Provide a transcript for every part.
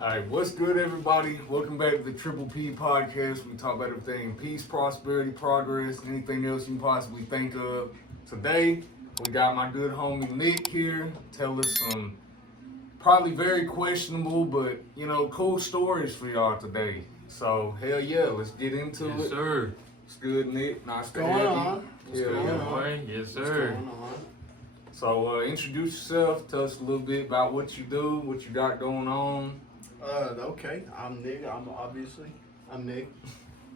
Alright, what's good, everybody? Welcome back to the Triple P podcast. We talk about everything peace, prosperity, progress, anything else you can possibly think of. Today, we got my good homie Nick here. Tell us some probably very questionable, but cool stories for y'all today. So, hell yeah, let's get into it. Yes, sir. What's good, Nick? Nice to What's have going you. on? What's Yeah, going yeah. on? Yes, What's sir. going on? So, introduce yourself. Tell us a little bit about what you do, what you got going on. Okay, I'm Nick. I'm Nick.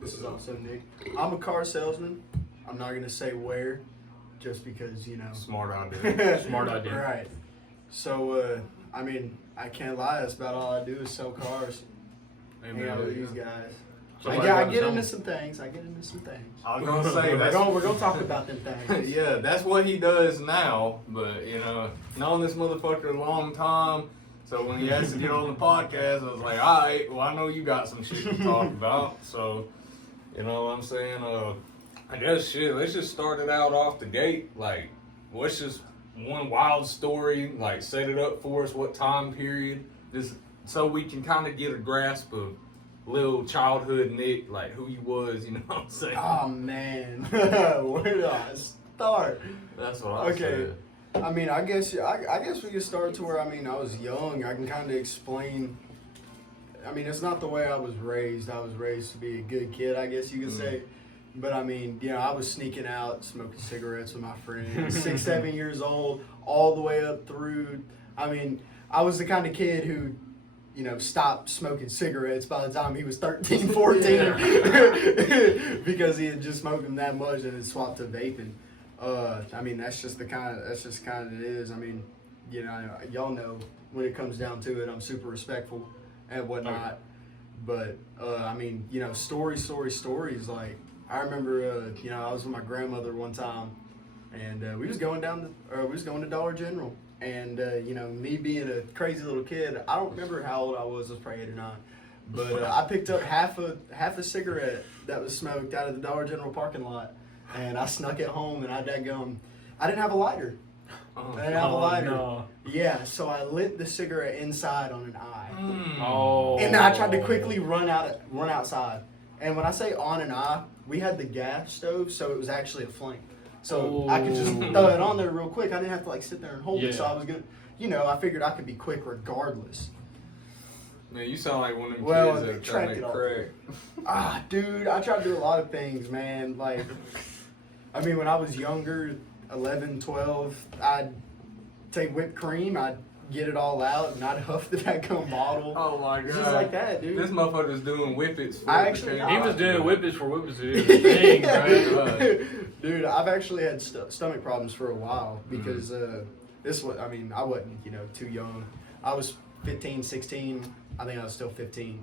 This is also Nick. I'm a car salesman. I'm not gonna say where, just because Smart idea. Smart idea. Right. So, I can't lie. That's about all I do is sell cars. Hang out with these guys. Somebody I gotta get sell into them. some things. I was gonna say We're gonna talk about them things. yeah, that's what he does now. But known this motherfucker a long time. So when he asked to get on the podcast, I was like, all right, well, I know you got some shit to talk about. So, you know what I'm saying? I guess let's just start it out off the gate. Like, what's just one wild story? Like, set it up for us. What time period? Just so we can kind of get a grasp of little childhood Nick, like who he was. You know what I'm saying? Oh man, where do I start? That's what I Okay. said. I guess we can start to where I was young. I can kind of explain. It's not the way I was raised. I was raised to be a good kid, I guess you could say. But I was sneaking out, smoking cigarettes with my friends, 6, 7 years old, all the way up through. I was the kind of kid who, stopped smoking cigarettes by the time he was 13, 14, because he had just smoked them that much and had swapped to vaping. That's just kind of it is. Y'all know when it comes down to it, I'm super respectful and whatnot. But stories. Like I remember, I was with my grandmother one time, and we was going to Dollar General, and me being a crazy little kid, I don't remember how old I was. I was probably 8 or 9. But I picked up half a cigarette that was smoked out of the Dollar General parking lot. And I snuck it home, and I didn't have a lighter. No. Yeah, so I lit the cigarette inside on an eye. Oh. And then I tried to quickly run outside. And when I say on an eye, we had the gas stove, so it was actually a flame. So I could just throw it on there real quick. I didn't have to sit there and hold it. So I was gonna, I figured I could be quick regardless. Man, you sound like one of them Well, kids they that try to tracked make it crack. Dude, I tried to do a lot of things, man. Like, when I was younger, 11, 12, I'd take whipped cream, I'd get it all out, and I'd huff the back-on bottle. Oh my god. Just like that, dude. This motherfucker's doing whippets. He was doing whippets for whippets to do the thing, right? Dude, I've actually had stomach problems for a while because I wasn't, too young. I was 15, 16. I think I was still 15.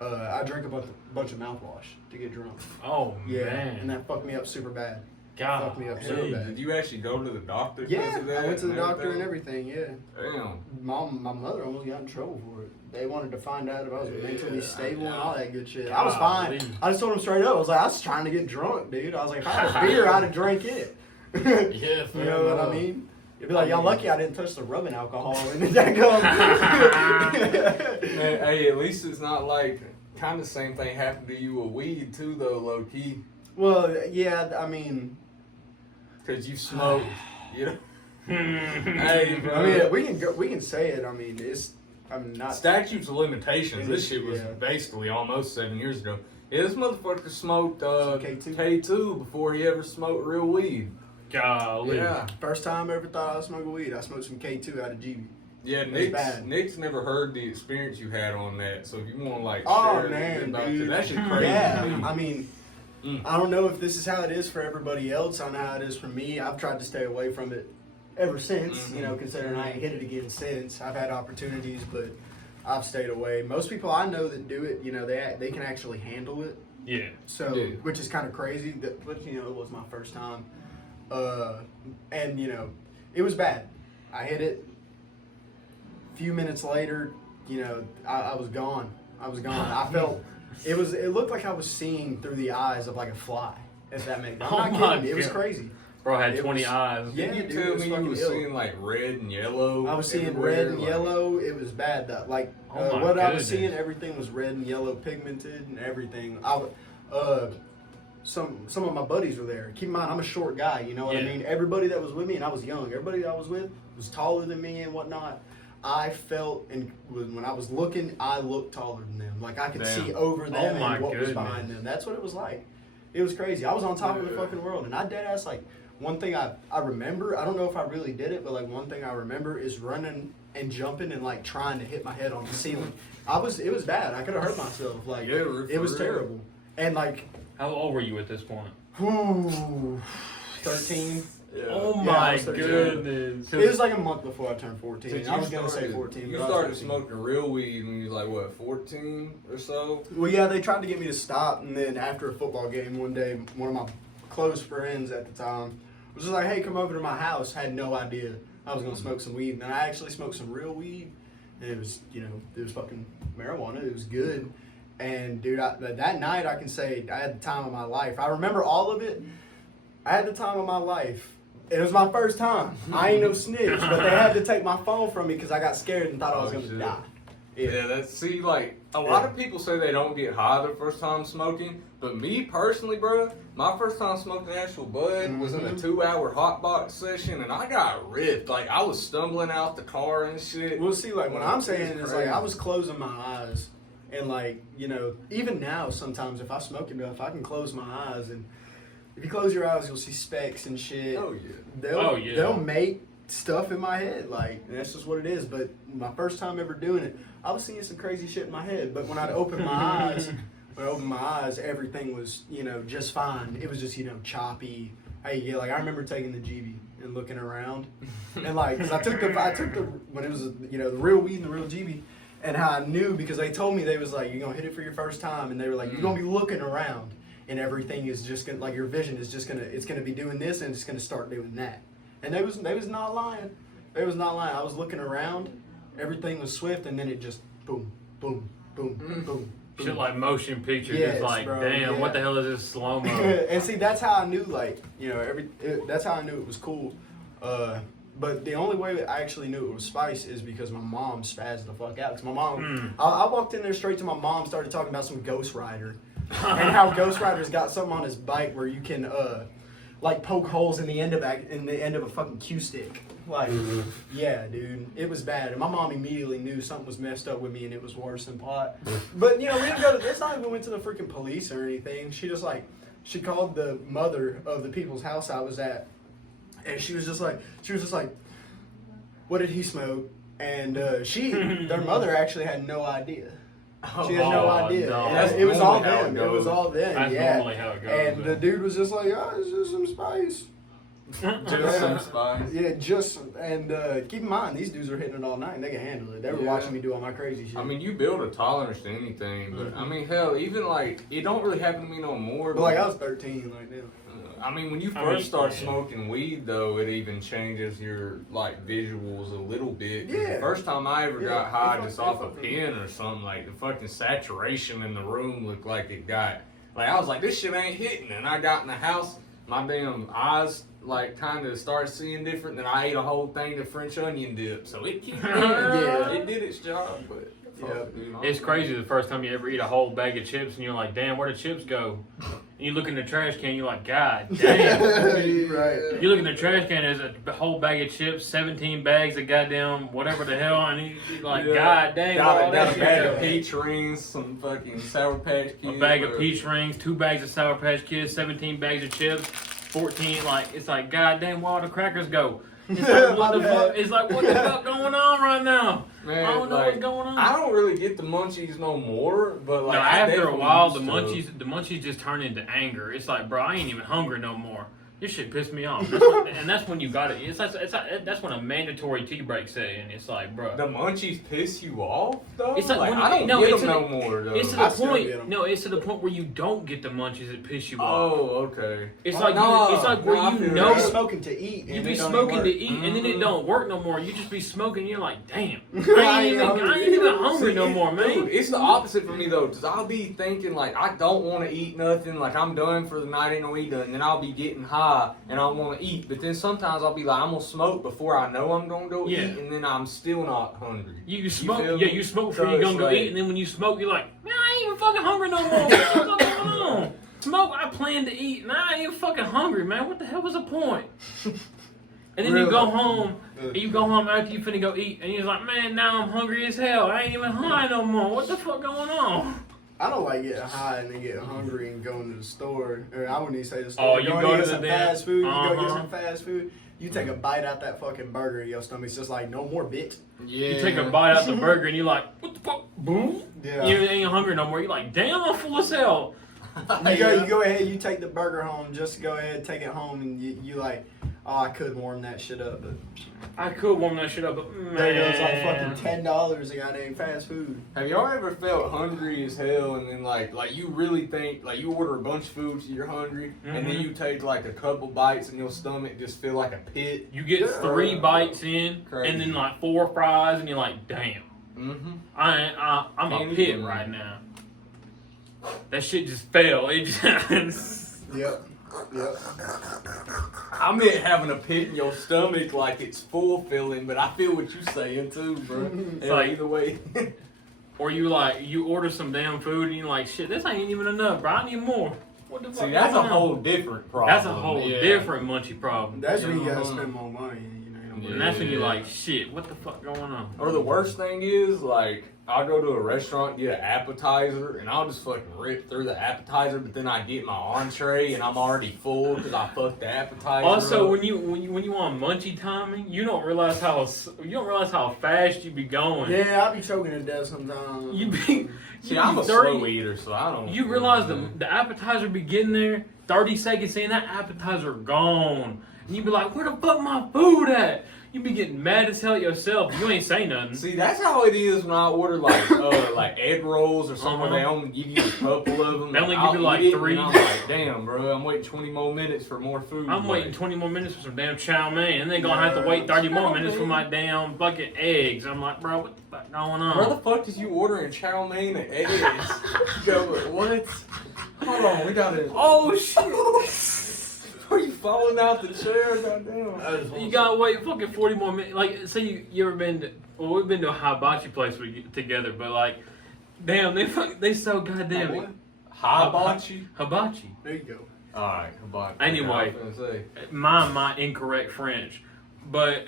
I drank a bunch of mouthwash to get drunk. Oh, Yeah, man. and that fucked me up super bad. God. Fucked me up so Hey, bad. Did you actually go to the doctor? Yeah, because of that I went to the doctor and everything? everything, yeah. Damn. My mother almost got in trouble for it. They wanted to find out if I was mentally stable and all that good shit. God, I was fine. dude. I just told him straight up. I was like, I was trying to get drunk, dude. I was like, if I had a beer, I'd have drank it. Yeah, You know what I mean? You'd be like, y'all lucky I didn't touch the rubbing alcohol. And then that goes. Man, hey, at least it's not like kind of the same thing happened to you with weed too, though, low key. Well, yeah, Cause you smoked, Hey, bro. we can say it. Not. Statutes of limitations. This shit was Yeah. basically almost 7 years ago. Yeah, this motherfucker smoked K2? K2 before he ever smoked real weed. Golly. Yeah. First time I ever thought I was smoking weed, I smoked some K2 out of GB. Yeah, That's bad. Nick's never heard the experience you had on that, so if you want to Oh, share man, about dude. that shit crazy. Yeah, to me. I don't know if this is how it is for everybody else. I know how it is for me. I've tried to stay away from it ever since, considering I ain't hit it again since. I've had opportunities, but I've stayed away. Most people I know that do it, they can actually handle it. Yeah. So, Yeah. which is kind of crazy, but it was my first time. And it was bad. I hit it. A few minutes later, I was gone. I felt, it looked like I was seeing through the eyes of like a fly, if that makes sense. I'm not Oh my kidding. It was God. crazy. Bro had It 20 was- eyes. Yeah, Didn't you dude, tell it was me you fucking was ill. seeing like red and yellow? I was seeing everywhere? red and Like, yellow. It was bad. That like Oh my what I was goodness. seeing, everything was red and yellow, pigmented and everything. Some of my buddies were there. Keep in mind, I'm a short guy. You know what I Yeah. mean? Everybody that was with me, and I was young. Everybody that I was with was taller than me and whatnot. I felt, and when I was looking, I looked taller than them. Like I could Damn. see over them Oh my and what was goodness. behind them. That's what it was like. It was crazy. I was on top of the Yeah. fucking world, and I dead ass like. One thing I remember, I don't know if I really did it, but like one thing I remember is running and jumping and like trying to hit my head on the ceiling. It was bad. I could have hurt myself. Like Yeah, for it was real. terrible. And like, How old were you at this point? whew, 13. Yeah. Oh Yeah, I my was 13. goodness. It was like a month before I turned 14. Since I you was gonna say started- 14. You but I was started 13. smoking real weed when you was like what, 14 or so? Well, yeah, they tried to get me to stop, and then after a football game one day, one of my close friends at the time was just like, "Hey, come over to my house." Had no idea I was gonna smoke some weed, and I actually smoked some real weed, and it was, it was fucking marijuana. It was good, and dude, that night I can say I had the time of my life. I remember all of it. I had the time of my life. It was my first time. I ain't no snitch, but they had to take my phone from me because I got scared and thought I was Oh, gonna shit. die. Yeah, like a lot of people say they don't get high their first time smoking, but me personally, bro, my first time smoking actual bud was in a Mhm. 2-hour hot box session, and I got ripped. Like I was stumbling out the car and shit. Well, see, like what I'm saying is like I crazy. was closing my eyes, and like even now sometimes if I smoke enough, I can close my eyes, and if you close your eyes, you'll see specks and shit. Oh yeah. They'll make stuff in my head, like and that's just what it is. But my first time ever doing it, I was seeing some crazy shit in my head. But when I'd open my eyes, everything was just fine. It was just choppy. Hey, yeah, like I remember taking the GB and looking around, and like, cause I took the when it was the real weed and the real GB, and how I knew because they told me they was like you're gonna hit it for your first time, and they were like you're gonna be looking around, and everything is just gonna like your vision is just gonna be doing this and it's gonna start doing that, and they was not lying, they was not lying. I was looking around, everything was swift, and then it just boom, boom, boom, boom. boom. Shit like motion pictures. Yes, It's like, bro, damn, yeah. what the hell is this slow mo? And see, that's how I knew, like, that's how I knew it was cool. But the only way I actually knew it was spice is because my mom spazzed the fuck out. Cause my mom, I walked in there straight to my mom, started talking about some Ghost Rider, and how Ghost Rider's got something on his bike where you can, like, poke holes in the end of a fucking cue stick. Like, yeah, dude, it was bad. And my mom immediately knew something was messed up with me, and it was worse than pot. But we didn't go to. It's not like we went to the freaking police or anything. She called the mother of the people's house I was at, and she was just like, what did he smoke? And their mother actually had no idea. She had no idea. no. And That's it was all normally how them. it It was goes. all them. That's yeah. normally how it goes, And the yeah. dude was just like, oh, it's just some spice. Just some spice. Yeah, and keep in mind, these dudes were hitting it all night, and they can handle it. They were Yeah. watching me do all my crazy shit. I mean, you build a tolerance to anything, but I mean, hell, even like it don't really happen to me no more. but like I was 13 like now. I mean, when you I first mean, start yeah. smoking weed, though, it even changes your like visuals a little bit. 'Cause Yeah. The first time I ever Yeah, got high it just fuck- off it a fuck- pen or something, like the fucking saturation in the room looked like it got. Like I was like, this shit ain't hitting, and I got in the house, my damn eyes like kind of started seeing different. Then I ate a whole thing of French onion dip, so it kicked in. Yeah. It did its job, but. fuck, Yeah. dude, I'm- It's crazy the first time you ever eat a whole bag of chips and you're like, damn, where the chips go? And you look in the trash can, you're like, God damn. Right. You look in the trash can, there's a whole bag of chips, 17 bags of goddamn whatever the hell, and you're like, Yeah. God damn. Got all a that bag shit. of peach rings, some fucking Sour Patch Kids. A bag of or- peach rings, 2 bags of Sour Patch Kids, 17 bags of chips, 14, like, it's like, God damn, where all the crackers go? It's like, what the My fuck? bad. It's like, what the fuck going on right now? Man, I don't know like, what's going on. I don't really get the munchies no more, but like No, I after a definitely while, the used to. munchies just turn into anger. It's like, bro, I ain't even hungry no more. This shit pissed me off. And that's when you got it. It's like, that's when a mandatory tea break set in. It's like, bro. The munchies piss you off though. It's like when you- I don't no, get it's them to no more though. It's to I the still point. get 'em. No, it's to the point where you don't get the munchies that piss you off. Oh, okay. It's Oh, like no, it's like no, where I you feel know You're that. smoking to eat. you and be it don't smoking work. to eat, and then it Mhm. don't work no more. You just be smoking, and you're like, damn, I I ain't ain't even hungry See, no more, man. Dude, it's the opposite for me though, cause I'll be thinking like I don't want to eat nothing, like I'm done for the night, ain't no eat done, and then I'll be getting high, high and I want to eat, but then sometimes I'll be like, I'm gonna smoke before I know I'm gonna go Yeah. eat, and then I'm still not hungry. You smoke, feel yeah, me? you smoke before So you it's gonna go like- eat, and then when you smoke, you're like, man, I ain't even fucking hungry no more. What's going on? Smoke, I plan to eat, and I ain't even fucking hungry, man. What the hell was the point? And then you go home, and you go home after you finna go eat, and you're like, man, now I'm hungry as hell. I ain't even high no more. What the fuck going on? I don't like getting high and then getting hungry and going to the store. Or I wouldn't even say the store. Oh, you Going go get to the some damn- fast food. You go get Uh-huh. some fast food. You take a bite out that fucking burger, and your stomach's just like, no more, bitch. Yeah. You take a bite out the burger, and you're like, what the fuck? Boom. Yeah. You ain't hungry no more. You're like, damn, I'm full as hell. You go ahead, you take the burger home, just go ahead, take it home, and you like, oh, I could warm that shit up, but I could warm that shit up, but man. there goes like fucking $10 a goddamn fast food. Have y'all ever felt hungry as hell and then like you really think like you order a bunch of food so you're hungry and then Mhm. you take like a couple bites and your stomach just feel like a pit? You get 3 bites in, Crazy. and then like 4 fries, and you're like, damn. Mm-hmm. I'm a Can't pit even- right now. That shit just fell. It just. Yep. I meant having a pit in your stomach like it's full filling, but I feel what you're saying too, bro. It's Yeah, like- either way. Or you order some damn food and you're like, shit, this ain't even enough, bro. I need more. What the fuck? See, that's a going on? whole different problem. That's a whole yeah. different munchy problem. That's when you gotta Uh-huh. spend more money. You know, you don't And that's when you're Yeah. like, shit, what the fuck going on? Or the worst thing is, like, I'll go to a restaurant, get an appetizer, and I'll just fucking rip through the appetizer, but then I get my entree and I'm already full because I fucked the appetizer. Also, up. when you on munchy timing, you don't realize how fast you be going. Yeah, I be choking to death sometimes. You be See, you I'm be a 30 slow eater, so I don't. You realize the appetizer be getting there, 30 seconds in, that appetizer gone. And you be like, where the fuck my food at? You be getting mad as hell at yourself. You ain't say nothing. See, that's how it is when I order like egg rolls or something. Where they only give you a couple of them. They only give I'll you, like, eat it, 3. And I'm like, damn, bro, I'm waiting 20 more minutes for more food. I'm waiting 20 more minutes for some damn chow mein, and then gonna have to wait 30 more minutes for my damn bucket eggs. I'm like, bro, what the fuck going Where the on? fuck is you ordering chow mein and eggs? Go, what? Hold on, we gotta. Oh shit! Are you falling out the chair? Goddamn. You gotta wait fucking 40 more minutes. Like, say you ever been to, well, we've been to a hibachi place together, but like, damn, they so goddamn Hibachi. hibachi. There you go. Alright, hibachi. Anyway. I was gonna say. My incorrect French, but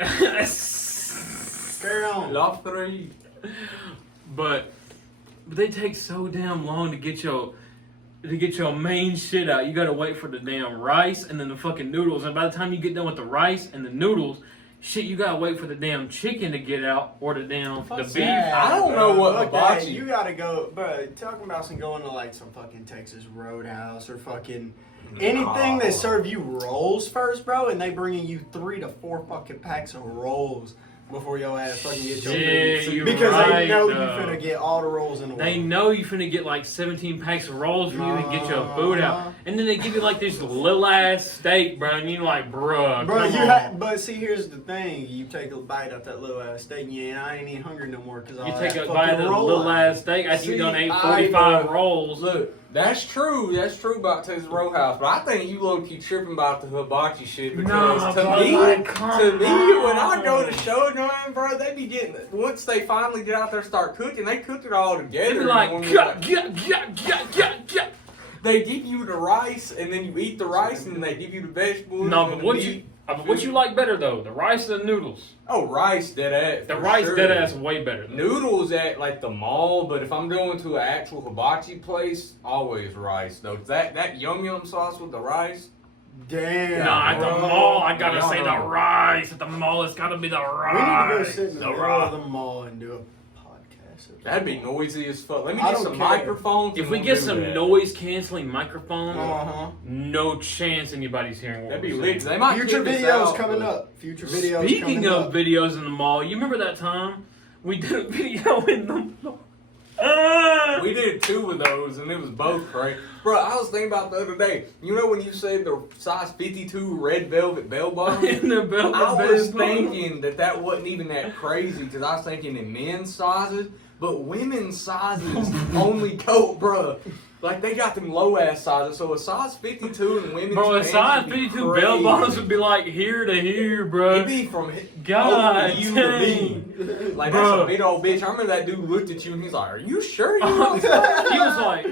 Carry on. La three. but they take so damn long to get your main shit out. You gotta wait for the damn rice and then the fucking noodles, and by the time you get done with the rice and the noodles, shit, you gotta wait for the damn chicken to get out or the damn the beef. I don't know what Fuck that. hibachi- You gotta go, bro. Talking about some going to like some fucking Texas Roadhouse or fucking anything. They serve you rolls first, bro, and they bringing you 3 to 4 fucking packs of rolls before your ass fucking get your Yeah, food. you're Because right, they know you though. finna get all the rolls in the They world. know you finna get like 17 packs of rolls for you to get your food Uh-huh. out, and then they give you like this little ass steak, bro, and you're like, bruh, Bro, come on. but see, here's the thing: you take a bite out that little ass steak, and I ain't even hungry no more because You take a bite of the little ass steak after you done ate 45 rolls. Look, that's true. That's true about Texas Roadhouse, but I think you low key tripping about the hibachi shit because No, to bro, me, like, come when I go to on. Showdown, bro, they be getting once they finally get out there and start cooking, they cook it all together. They be and like, when gah, you- gah, gah, gah, gah. they give you the rice, and then you eat the rice, and then they give you the vegetables. No, and but the what meat. you like better though? The rice or the noodles? Oh, rice, dead ass. The for rice sure. dead ass way better. Noodles at like the mall, but if I'm going to an actual hibachi place, always rice though. That yum yum sauce with the rice. Damn. Nah, at the bro. mall, I gotta Y'all say the know. rice. At the mall, it's gotta be the We need to rice. go sit in the The middle rice. of the mall and do a podcast. That'd be noisy as fuck. Let me I get don't some care. microphones. If and we we'll get do some that. noise canceling microphones, Uh-huh. no chance anybody's hearing what That'd be we're lit. saying. They might Future kick us videos out, coming but- up. Future videos Speaking coming of up. videos in the mall, you remember that time we did a video in the mall? Ah! We did 2 of those, and it was both crazy. Bro, I was thinking about the other day. You know when you said the size 52 red velvet bell bottom? in the belt. I was thinking that wasn't even that crazy because I was thinking in men's sizes. but women's sizes only go, bruh. Like, they got them low-ass sizes, so a size 52 in women's Bro, a pants size would be 52 crazy. bell bottoms would be like here to here, bro. It'd be from God over you dang. to me. Like, Bro. that's a big old bitch. I remember that dude looked at you and he's like, are you sure you He want this? was like,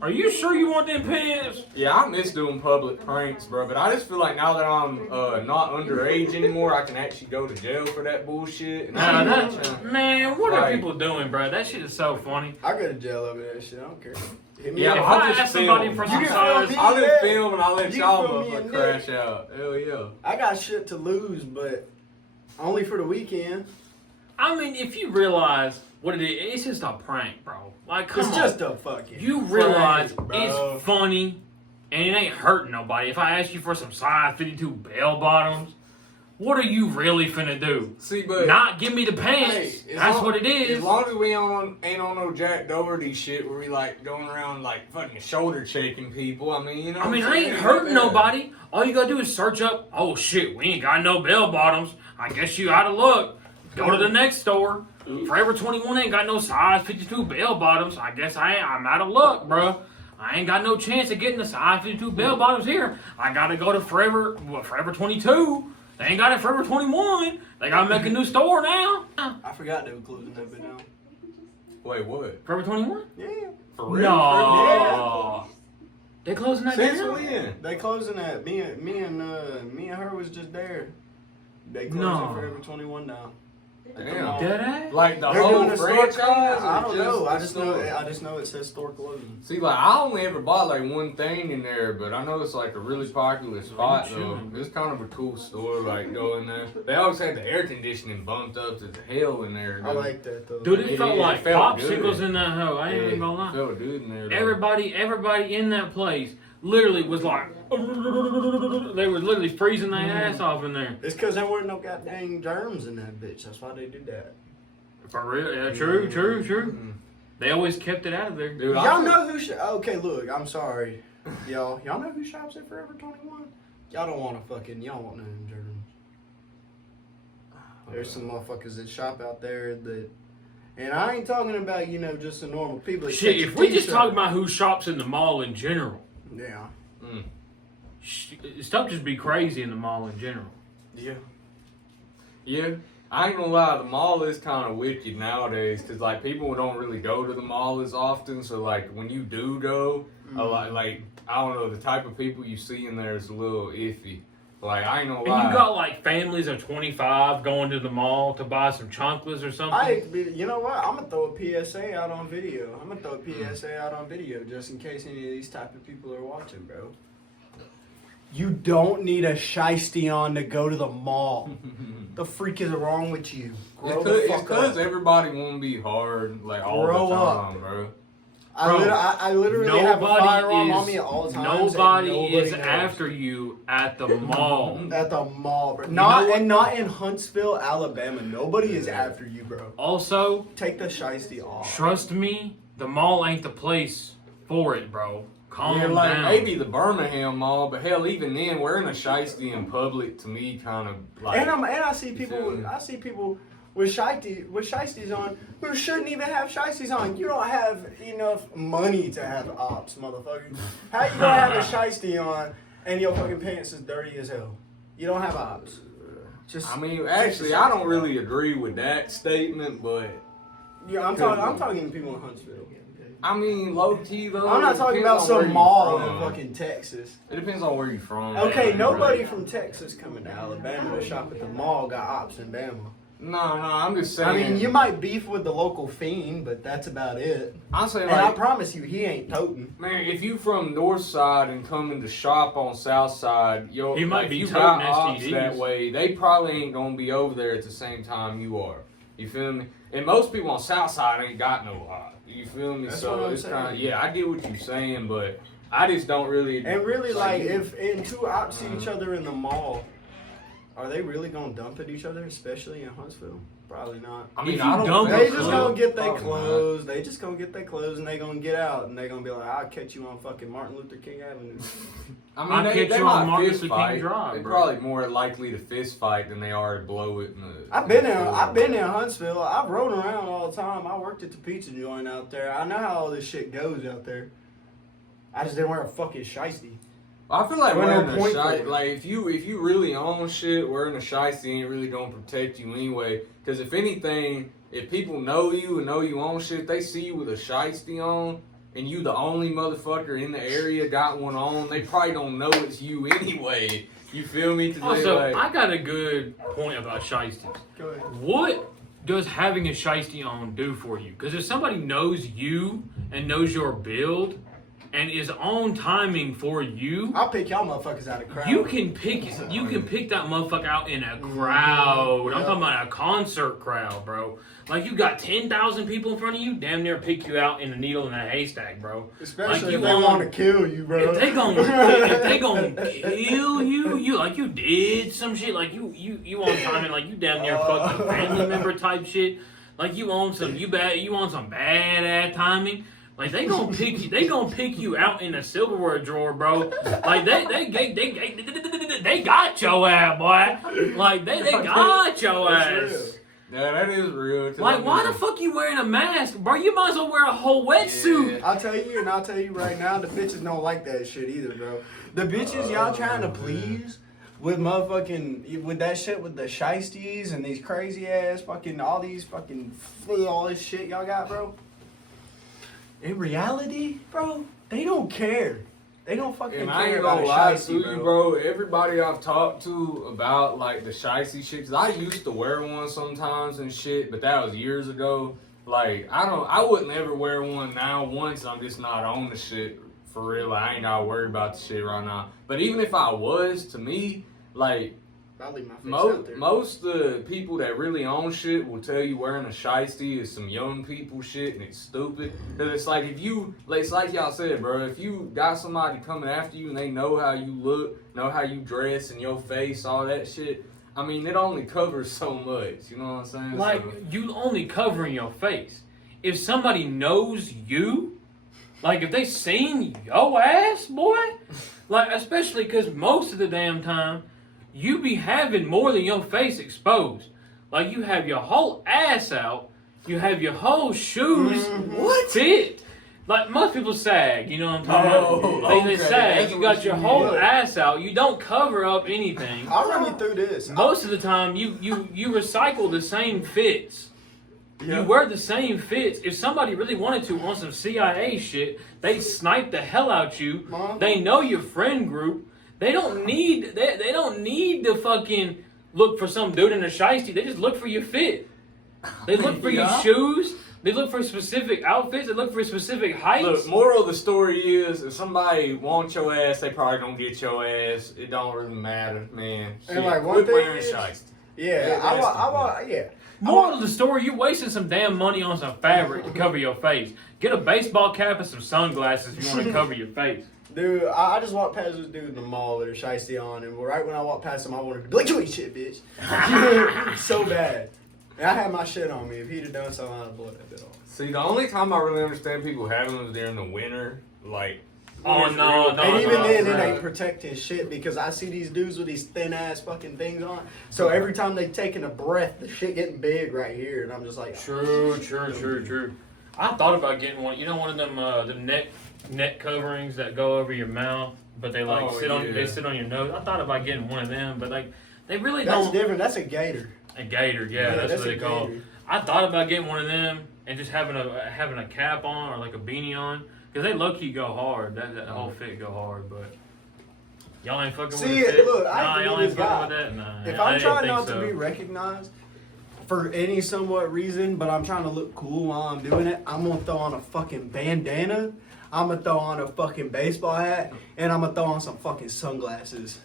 are you sure you want them pants? Yeah, I miss doing public pranks, bro. But I just feel like now that I'm not underage anymore, I can actually go to jail for that bullshit. And Nah, I'm that, man, what are Right. people doing, bro? That shit is so funny. I go to jail over that shit. I don't care. Hit me Yeah, up. If I'll I just ask somebody film. for You some can size, film I'll me. just film and I'll let You y'all can film me and motherfuckers Nick. crash out. Hell yeah. I got shit to lose, but only for the weekend. I mean, if you realize what it is, it's just a prank, bro. Like, come It's on. just a fucking. You realize prank, bro. it's funny and it ain't hurting nobody. If I ask you for some size 52 bell bottoms, what are you really finna do? See, but Not give me the pants. Hey, That's long- what it is. As long as we ain't on no Jack Doherty shit where we like going around like fucking shoulder shaking people. I mean, you know. I mean, what I I'm ain't saying? hurting Yeah. nobody. All you gotta do is search up, oh shit, we ain't got no bell bottoms. I guess you out of luck. Go to the next store. Forever 21 ain't got no size 52 bell bottoms. I guess I'm out of luck, bro. I ain't got no chance of getting the size 52 bell bottoms here. I gotta go to Forever 22. They ain't got it Forever 21. They gotta make a new store now. I forgot they were closing that bit down. Wait, what? Forever 21? Yeah. For real? No. They closing that Since down? when? They closing that. Me and her was just there. They closing No. Forever 21 now. Damn. Dead ass? Like the They're whole doing a store franchise? cleanup? I or don't know. I the just store? know. I just know it says store closing. See, like I only ever bought like one thing in there, but I know it's like a really popular spot though. It's kind of a cool store, like go in there. They always had the air conditioning bumped up to the hell in there. I like that though. Dude, it It felt is. like It felt popsicles good. in that hoe. I ain't even gonna lie. Felt good in there. Though. Everybody in that place literally was like, they were literally freezing their ass off in there. It's because there weren't no goddamn germs in that bitch. That's why they do that. For real, yeah, true. Mm. They always kept it out of there. Dude, Y'all know who? Okay, look. I'm sorry, y'all. Y'all know who shops at Forever 21? Y'all don't want to fucking. Y'all want no germs. There's some motherfuckers that shop out there that. And I ain't talking about, just the normal people. that Shit, catch if a we just t-shirt. talk about who shops in the mall in general, Yeah. stuff just be crazy in the mall in general. Yeah. Yeah, I ain't gonna lie, the mall is kind of wicked nowadays because like people don't really go to the mall as often. So like when you do go, a lot, like I don't know, the type of people you see in there is a little iffy. Like I ain't gonna And lie. you got like families of 25 going to the mall to buy some chocolates or something. You know what? I'm gonna throw a PSA out on video. I'm gonna throw a PSA out on video just in case any of these type of people are watching, bro. You don't need a shiesty on to go to the mall. The freak is wrong with you? Grow the It's fuck because up. everybody want to be hard like all Grow the up. time, bro. I literally have a firearm on me at all times. Nobody and is knows. after you at the mall. At the mall, bro. know what? Not in Huntsville, Alabama. Nobody is after you, bro. Also, Take the shiesty off. trust me, the mall ain't the place for it, bro. Calm Yeah, like down. maybe the Birmingham Mall, but hell, even then, wearing a shiesty in public to me kind of like. And I see feel people. me? I see people with shiesties on who shouldn't even have shiesties on. You don't have enough money to have ops, motherfucker. How you gonna have a shiesty on and your fucking pants is dirty as hell? You don't have ops. Just. I mean, actually, I don't really agree with that statement, but Yeah, I'm talking to people in Huntsville. I mean, low key though. I'm not it talking depends about on where some you mall in from. fucking Texas. It depends on where you're from. Okay, man. nobody from Texas coming to Alabama to shop at the mall got ops in Bama. No, I'm just saying. I mean, you might beef with the local fiend, but that's about it. I'm saying And I like, promise you, he ain't toting. man, if you from North Side and coming to shop on South Side, He might if be you toting got ops STDs. that way, they probably ain't gonna be over there at the same time you are. You feel me? And most people on South Side ain't got no ops. You feel me? That's So what I'm it's saying. kind of I get what you're saying, but I just don't really. And really, like, if two ops see each other in the mall, are they really gonna dump at each other, especially in Huntsville? Probably not. I mean, If I you don't. dump think They a just so. gonna get their Probably not. clothes. They just gonna get their clothes and they gonna get out and they gonna be like, I'll catch you on fucking Martin Luther King Avenue. I I'll mean, catch they you might on Martin fist Luther King fight. Drive, They're bro. probably more likely to fist fight than they are to blow it. I've been in Huntsville. I've rode around all the time. I worked at the pizza joint out there. I know how all this shit goes out there. I just didn't wear a fucking shiesty. I feel like There ain't no wearing a point for shiesty, it. like if you really own shit, wearing a shiesty ain't really gonna protect you anyway. Because if anything, if people know you and know you own shit, they see you with a shiesty on, and you the only motherfucker in the area got one on, they probably don't know it's you anyway. You feel me? 'Cause they Also, like, I got a good point about shiesties. Go ahead. What does having a shiesty on do for you? Because if somebody knows you and knows your build and is on timing for you, I'll pick y'all motherfuckers out of crowd. you can pick that motherfucker out in a crowd. I'm Yeah. talking about a concert crowd, bro. Like you got 10,000 people in front of you, damn near pick you out in a needle in a haystack, bro. Especially Like, if you they want- want to kill you, bro. If they gon' kill you like you did some shit, like you on timing, like you damn near fucking family member type shit, like you on some bad ass timing. Like they gonna pick you out in a silverware drawer, bro. Like they got your ass, boy. Like they got your That's ass. yeah, that is real. Like why the fuck you wearing a mask, bro? You might as well wear a whole wetsuit. Yeah. I'll tell you right now, the bitches don't like that shit either, bro. The bitches y'all trying to please with motherfucking, with that shit with the shiesties and these crazy ass fucking, all these fucking, all this shit y'all got, bro. In reality, bro, they don't care. They don't fucking And I care ain't about gonna a lie to shiesty, you, bro. Everybody I've talked to about like the shiesty shit, 'cause I used to wear one sometimes and shit, but that was years ago. Like I wouldn't ever wear one now. Once I'm just not on the shit for real. I ain't gotta worry about the shit right now. But even if I was, to me, like I'll leave my face out there. most of the people that really own shit will tell you wearing a shiesty is some young people shit and it's stupid. Cause it's like it's like y'all said, bro, if you got somebody coming after you and they know how you look, know how you dress and your face, all that shit, I mean, it only covers so much, you know what I'm saying? Like So, you only covering your face. If somebody knows you, like if they seen your ass, boy, like especially because most of the damn time you be having more than your face exposed. Like you have your whole ass out, you have your whole shoes fit. Like most people sag, you know what I'm talking about? They okay, sag. that's You what got your you whole mean. ass out. You don't cover up anything. I'll run you through this. Most of the time, you recycle the same fits. Yeah. You wear the same fits. If somebody really wanted to on some CIA shit, they'd snipe the hell out you. Mom. They know your friend group. They don't need to fucking look for some dude in a shiesty. They just look for your fit. They look for your Yeah. shoes. They look for specific outfits. They look for specific heights. Look, moral of the story is, if somebody wants your ass, they probably don't get your ass. It don't really matter, man. And, Shit, like, one quit thing wearing is- shiesty. Yeah, yeah. Moral of the story, you wasting some damn money on some fabric to cover your face. Get a baseball cap and some sunglasses if you want to cover your face. Dude, I just walked past this dude in the mall with a shiesty on, and right when I walked past him, I wanted to be like, you ain't shit, bitch. So bad. And I had my shit on me. If he'd have done something, I'd have blown that bit off. See, the only time I really understand people having them is during the winter, like. Oh, when it's no, real no, And cold even then, it outside. ain't protecting shit because I see these dudes with these thin ass fucking things on. So every time they taking a breath, the shit getting big right here, and I'm just like, True. I thought about getting one. You know, one of them neck coverings that go over your mouth, but they like Oh, sit on your nose. I thought about getting one of them, but like they really that's don't. different. That's a gator. A gator, yeah, that's what a they call. gator. I thought about getting one of them and just having a cap on or like a beanie on, because they low key go hard. That whole fit go hard, but y'all ain't fucking See, with the fit. look, I nah, agree y'all with ain't this guy. fucking with that. Nah, If I I'm didn't trying think not so. to be recognized for any somewhat reason, but I'm trying to look cool while I'm doing it, I'm gonna throw on a fucking bandana. I'm gonna throw on a fucking baseball hat, and I'm gonna throw on some fucking sunglasses.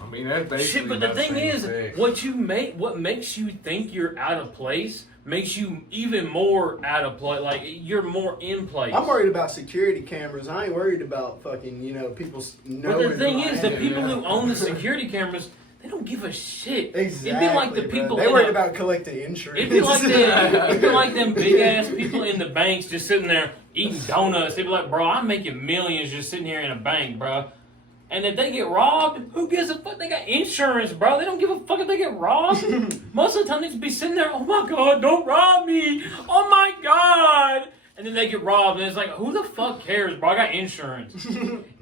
I mean, that's basically. Shit, but the about thing same is, thing. what makes you think you're out of place makes you even more out of place. Like you're more in place. I'm worried about security cameras. I ain't worried about fucking, people knowing. But the thing who I is, the am. people who own the security cameras, They don't give a shit. Exactly. It'd be like the people. They worried about collecting insurance. It'd be like them big ass people in the banks just sitting there eating donuts. They'd be like, bro, I'm making millions just sitting here in a bank, bro. And if they get robbed, who gives a fuck? They got insurance, bro. They don't give a fuck if they get robbed. Most of the time, they just be sitting there, oh my God, don't rob me. Oh my God. And then they get robbed, and it's like, who the fuck cares, bro? I got insurance.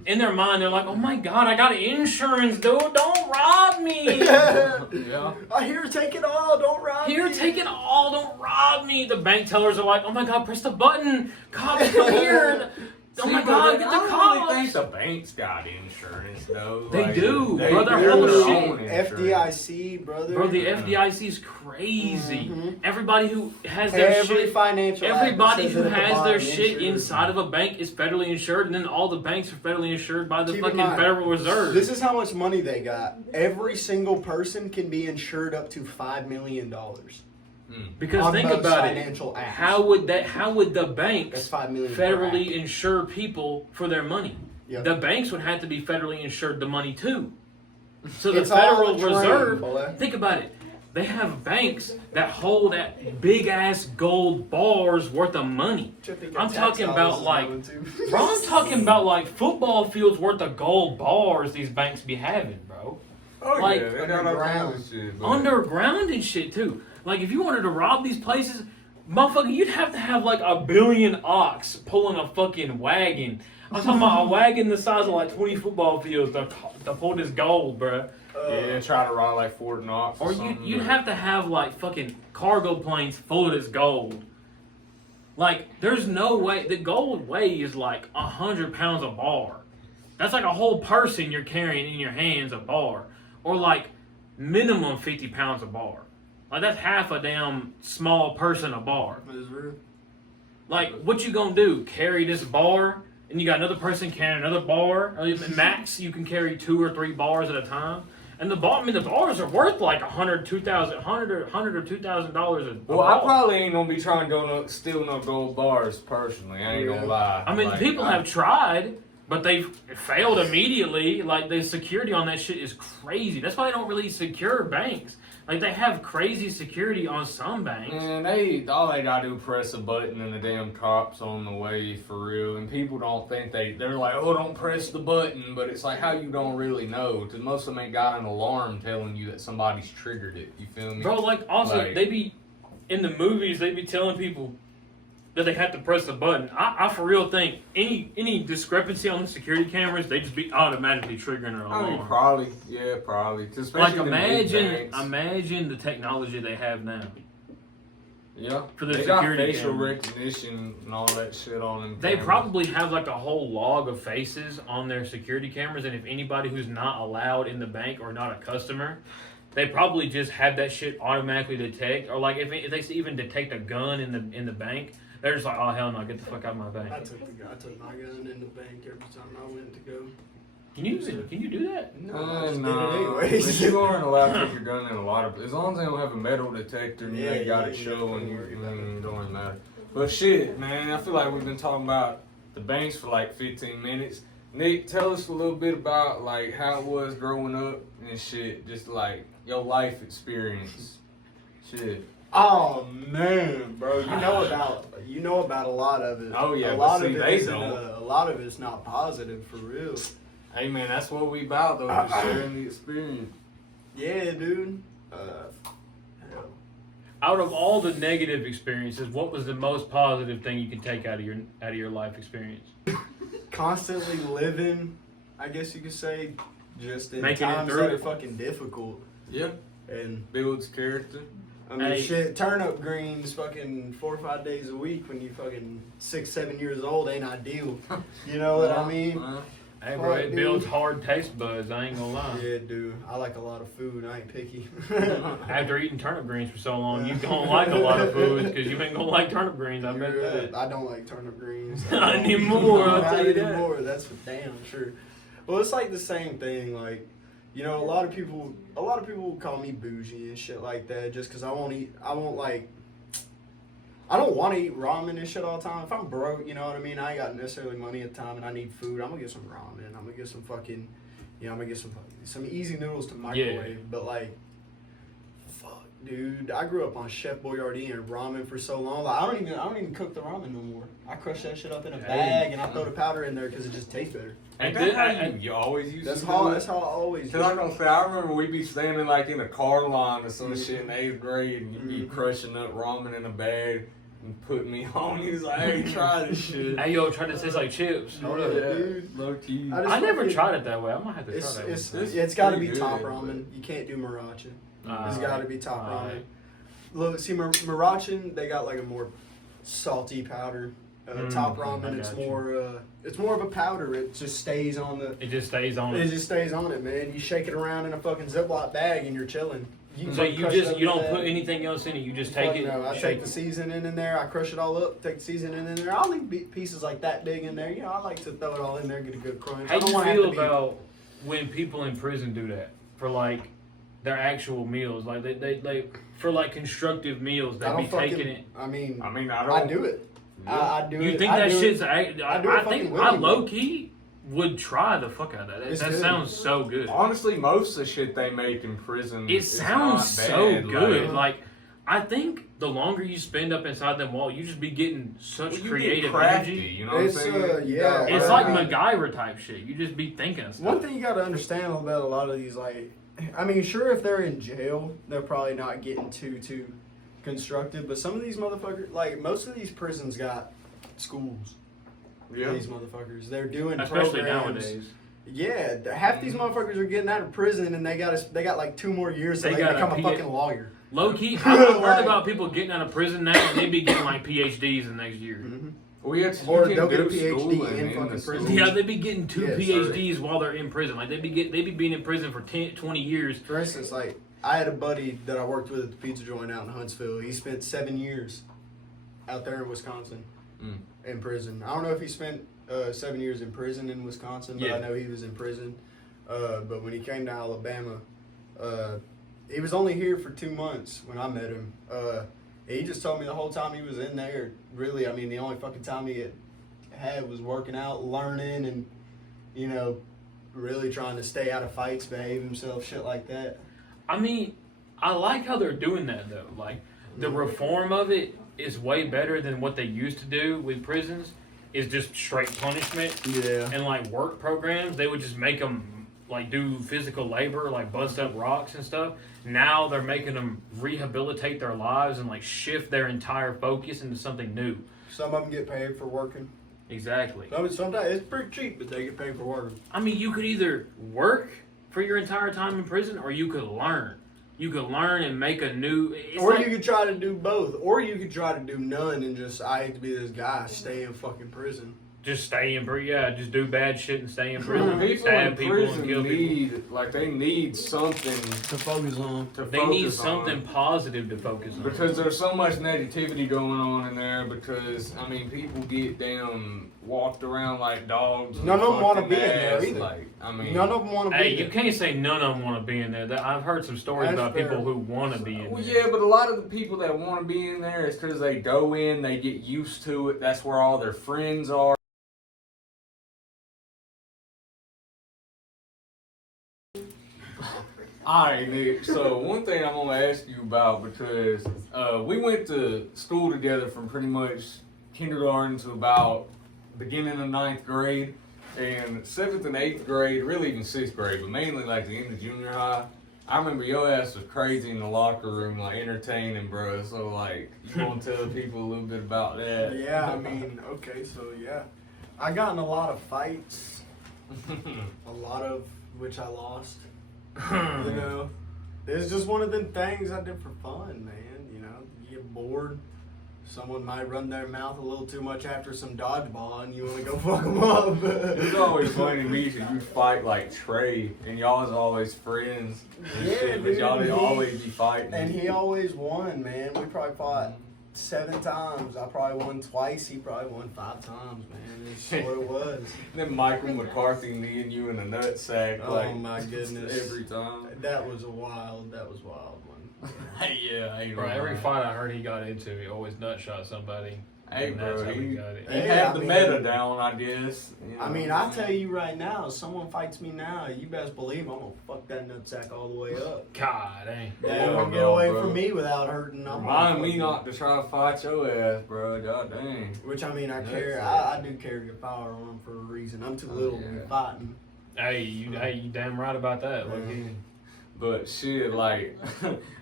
In their mind, they're like, oh my God, I got insurance, dude. Don't rob me. Yeah. Here, take it all. Don't rob me. Here, take it all. Don't rob me. The bank tellers are like, oh my God, press the button. Cops come here. Oh my God, get the I don't cops. really think the banks got insurance though. They do, They bro. Their do whole their shit. own insurance. FDIC, brother. Bro, the FDIC is crazy. Everybody who has their Every shit, financial act everybody says who it at the has their bottom, shit insured. inside of a bank is federally insured, and then all the banks are federally insured by the Keep in fucking mind, Federal Reserve. This is how much money they got. Every single person can be insured up to $5 million. Because on think most about it. financial acts. How would the banks That's $5 million per federally act. insure people for their money? Yep. The banks would have to be federally insured the money too. So the It's all Federal a train, Reserve, boy. think about it. They have banks that hold that big ass gold bars worth of money. I'm talking about like, bro, I'm talking about like football fields worth of gold bars these banks be having, bro. Oh Like, yeah, they got all kinds of shit. but- Underground and shit too. Like if you wanted to rob these places, motherfucker, you'd have to have like 1 billion ox pulling a fucking wagon. I'm talking about a wagon the size of like 20 football fields to pull this gold, bro. Yeah, try to rob like Fort Knox. Or something, you'd but- have to have like fucking cargo planes full of this gold. Like there's no way the gold weighs like 100 pounds a bar. That's like a whole person you're carrying in your hands a bar, or like minimum 50 pounds a bar. Like that's half a damn small person a bar. Like what you gonna do? Carry this bar, and you got another person carrying another bar. Max, you can carry 2 or 3 bars at a time. And the bars are worth like $100 or $2,000 a Well, bar. I probably ain't gonna be trying to go steal no gold bars personally. I ain't gonna lie. I mean, Like, people have tried, but they've failed immediately. Like the security on that shit is crazy. That's why they don't really secure banks. Like they have crazy security on some banks. Man, all they gotta do is press a button and the damn cops on the way for real. And people don't think they're like, oh, don't press the button. But it's like how you don't really know, because most of them ain't got an alarm telling you that somebody's triggered it. You feel me? Bro, like also Like- they be in the movies. They be telling people that they have to press the button. I for real think any discrepancy on the security cameras, they just be automatically triggering an I mean, alarm. probably. Yeah, probably. Especially Like them big banks. imagine the technology they have now. Yeah, for the they got security facial camera. recognition and all that shit on them. They cameras. probably have like a whole log of faces on their security cameras, and if anybody who's not allowed in the bank or not a customer, they probably just have that shit automatically detect. Or like if they even detect a gun in the bank, they're just like, oh hell no, get the fuck out of my bank. I took my gun in the bank every time I went to go. Can you do that? No, I just did it no. anyways. But you aren't allowed to take your gun in a lot of. As long as they don't have a metal detector and Yeah, they got yeah, it yeah, showing, don't you worry about it. it don't really matter. But shit, man, I feel like we've been talking about the banks for like 15 minutes. Nick, tell us a little bit about like how it was growing up and shit, just like your life experience. Shit. Oh man, bro, you know about a lot of it. Oh, yeah, a but lot see, of it they isn't, don't. a lot of it's not positive for real. Hey man, that's what we about though, just sharing the experience. Yeah, dude. Hell. Out of all the negative experiences, what was the most positive thing you can take out of your life experience? Constantly living, I guess you could say, just in Making it times through that it. are fucking difficult. Yeah, And builds character. I mean, Hey. shit, turnip greens fucking 4 or 5 days a week when you fucking 6, 7 years old ain't ideal. You know what I mean? Hey bro, Fuck, it dude. builds hard taste buds, I ain't gonna lie. Yeah, dude. I like a lot of food. I ain't picky. After eating turnip greens for so long, you don't like a lot of foods because you ain't gonna like turnip greens, I bet that. I don't like turnip greens. Not anymore, I'll Not tell you that. anymore, that's for damn sure. Well, it's like the same thing. Like, you know, a lot of people call me bougie and shit like that just because I don't want to eat ramen and shit all the time. If I'm broke, you know what I mean? I ain't got necessarily money at the time and I need food, I'm gonna get some ramen. I'm gonna get some fucking, I'm gonna get some easy noodles to microwave. But like, fuck, dude, I grew up on Chef Boyardee and ramen for so long. Like, I don't even cook the ramen no more. I crush that shit up in a bag and I throw the powder in there because it just tastes better. And that's how you always used That's to how do it? that's how I always. Cause I'm gonna say, I remember we'd be standing like in a car line or some shit in 8th grade, and you'd be crushing up ramen in a bag and putting me on. He was like, "Hey, try this shit." Hey, yo, try to taste like chips. Yeah, dude. Low key. I just I never fucking- tried it that way. I might have to try that. It's got to be pretty top good, ramen. You can't do Maracha. one. It's got to be top Alright. ramen. Look, see, Marachan, they got like a more salty powder. Top I ramen, got you. it's more of a powder. It just stays on the. It just stays on It it. just stays on it, man. You shake it around in a fucking Ziploc bag and you're chilling. You So can you crush it just up you in don't that. put anything else in it. You just take it. No, I shake take it. the seasoning in there. I crush it all up. Take the seasoning in there. I'll leave pieces like that big in there. You know, I like to throw it all in there, get a good crunch. How I do don't you wanna have feel to be- about when people in prison do that for like their actual meals? Like they for like constructive meals, they I be don't fucking. taking it. I mean, I mean, I I don't. do it. Yeah. I do You it. think I that do shit's? it. I do it think fucking I willingly. low key would try the fuck out of that. It's That good. sounds so good. Honestly, most of the shit they make in prison. It is sounds not so bad. good. Like I think the longer you spend up inside that wall, you just be getting such Well, you get creative crafty, energy. you know what I'm It's, saying? You yeah, gotta It's work like on it. MacGyver type shit. You just be thinking of stuff. One thing you got to understand about a lot of these, like, I mean, sure, if they're in jail, they're probably not getting too constructive. But some of these motherfuckers, like, most of these prisons got schools. Yeah. These motherfuckers, they're doing Especially programs. nowadays. Yeah, half these motherfuckers are getting out of prison and they got like 2 more years so They they got become a a P- fucking lawyer. Low key, I've heard Like- about people getting out of prison now and they be getting like PhDs the next year. Well, yeah, Or you they'll can get a do PhD schooling in the fucking school. prison. Yeah, they be getting 2 Yes, PhDs while they're in prison. Like they be being in prison for 10, 20 years. For instance, like, I had a buddy that I worked with at the pizza joint out in Huntsville. He spent 7 years out there in Wisconsin in prison. I don't know if he spent 7 years in prison in Wisconsin, but Yeah. I know he was in prison. But when he came to Alabama, he was only here for 2 months when I met him. He just told me the whole time he was in there, really, I mean, the only fucking time he had was working out, learning, and, you know, really trying to stay out of fights, behave himself, shit like that. I mean, I like how they're doing that though. Like the reform of it is way better than what they used to do with prisons. Is just straight punishment Yeah. and like work programs. They would just make them like do physical labor, like bust up rocks and stuff. Now they're making them rehabilitate their lives and like shift their entire focus into something new. Some of them get paid for working. Exactly. Sometimes it's pretty cheap, but they get paid for working. I mean, you could either work for your entire time in prison, or you could learn. You could learn and make a new. Or you could try to do both. Or you could try to do none and just, I hate to be this guy, stay in fucking prison. just stay in prison. Yeah, just do bad shit and stay in prison. People in Stab people prison and kill people. need, like, they need something To focus on. to They need focus something on. positive to focus on. Because there's so much negativity going on in there. Because I mean, people get down, walked around like dogs. with None of them wanna fucking be in there ass, either. Like, I mean, None of them want to Hey, be you there. can't say none of them want to be in there. I've heard some stories That's about fair. people who want to be in Well, there. yeah, but a lot of the people that want to be in there is because they go in, they get used to it. That's where all their friends are. Alright, Nick. So one thing I'm gonna ask you about, because we went to school together from pretty much kindergarten to about beginning of 9th grade, and 7th and 8th grade, really even 6th grade, but mainly like the end of junior high. I remember your ass was crazy in the locker room, like entertaining, bro. So like, you want to tell people a little bit about that? Yeah, I mean, okay, so yeah. I got in a lot of fights, a lot of which I lost. You know, it's just one of them things I did for fun, man. You know, you get bored. Someone might run their mouth a little too much after some dodgeball, and you want to go fuck them up. It's always funny to me because you fight like Trey, and y'all is always friends. And Yeah, shit, but dude, y'all he- always be fighting. And he always won, man. We probably fought 7 times. I probably won twice. He probably won 5 times, man. It's what it was. Then Michael McCarthy kneeing you in a nutsack, Oh like my goodness. every time. That was a wild one. Yeah, I ain't Bro, every lying. fight I heard he got into, he always nut shot somebody. Hey, And bro, that's how we he got it. Hey, had I the mean- meta down, I guess. You know I mean, what I'm I tell saying? you right now, if someone fights me now, you best believe I'm gonna fuck that nutsack all the way up. God, dang. They Yeah, ain't gonna get no, away bro. from me without hurting. I'm Remind gonna me fuck not to try to fight your ass, bro. God dang. you. Which I mean, I That's carry. it. I do carry a firearm for a reason. I'm too Oh, little to yeah. be fighting. Hey, you damn right about that. Look, Mhm. But shit, like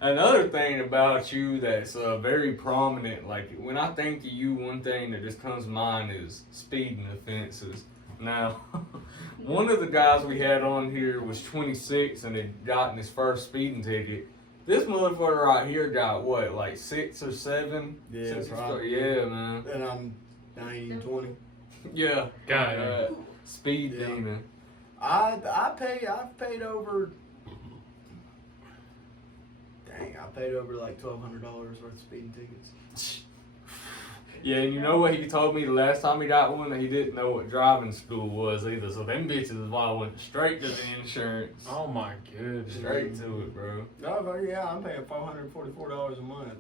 another thing about you that's very prominent. Like when I think of you, one thing that just comes to mind is speeding offenses. Now, one of the guys we had on here was 26 and had gotten his first speeding ticket. This motherfucker right here got what, like 6 or 7? Yeah, Since he probably. started- yeah, man. And I'm 90 and 20. Yeah, God. speed Yeah. demon. I've paid over. Dang, I paid over like $1,200 worth of speeding tickets. Yeah, and you know what he told me the last time he got one, that he didn't know what driving school was either. So them bitches is why I went straight to the insurance. Oh my goodness. Straight to it, bro. No, but yeah, I'm paying $444 a month.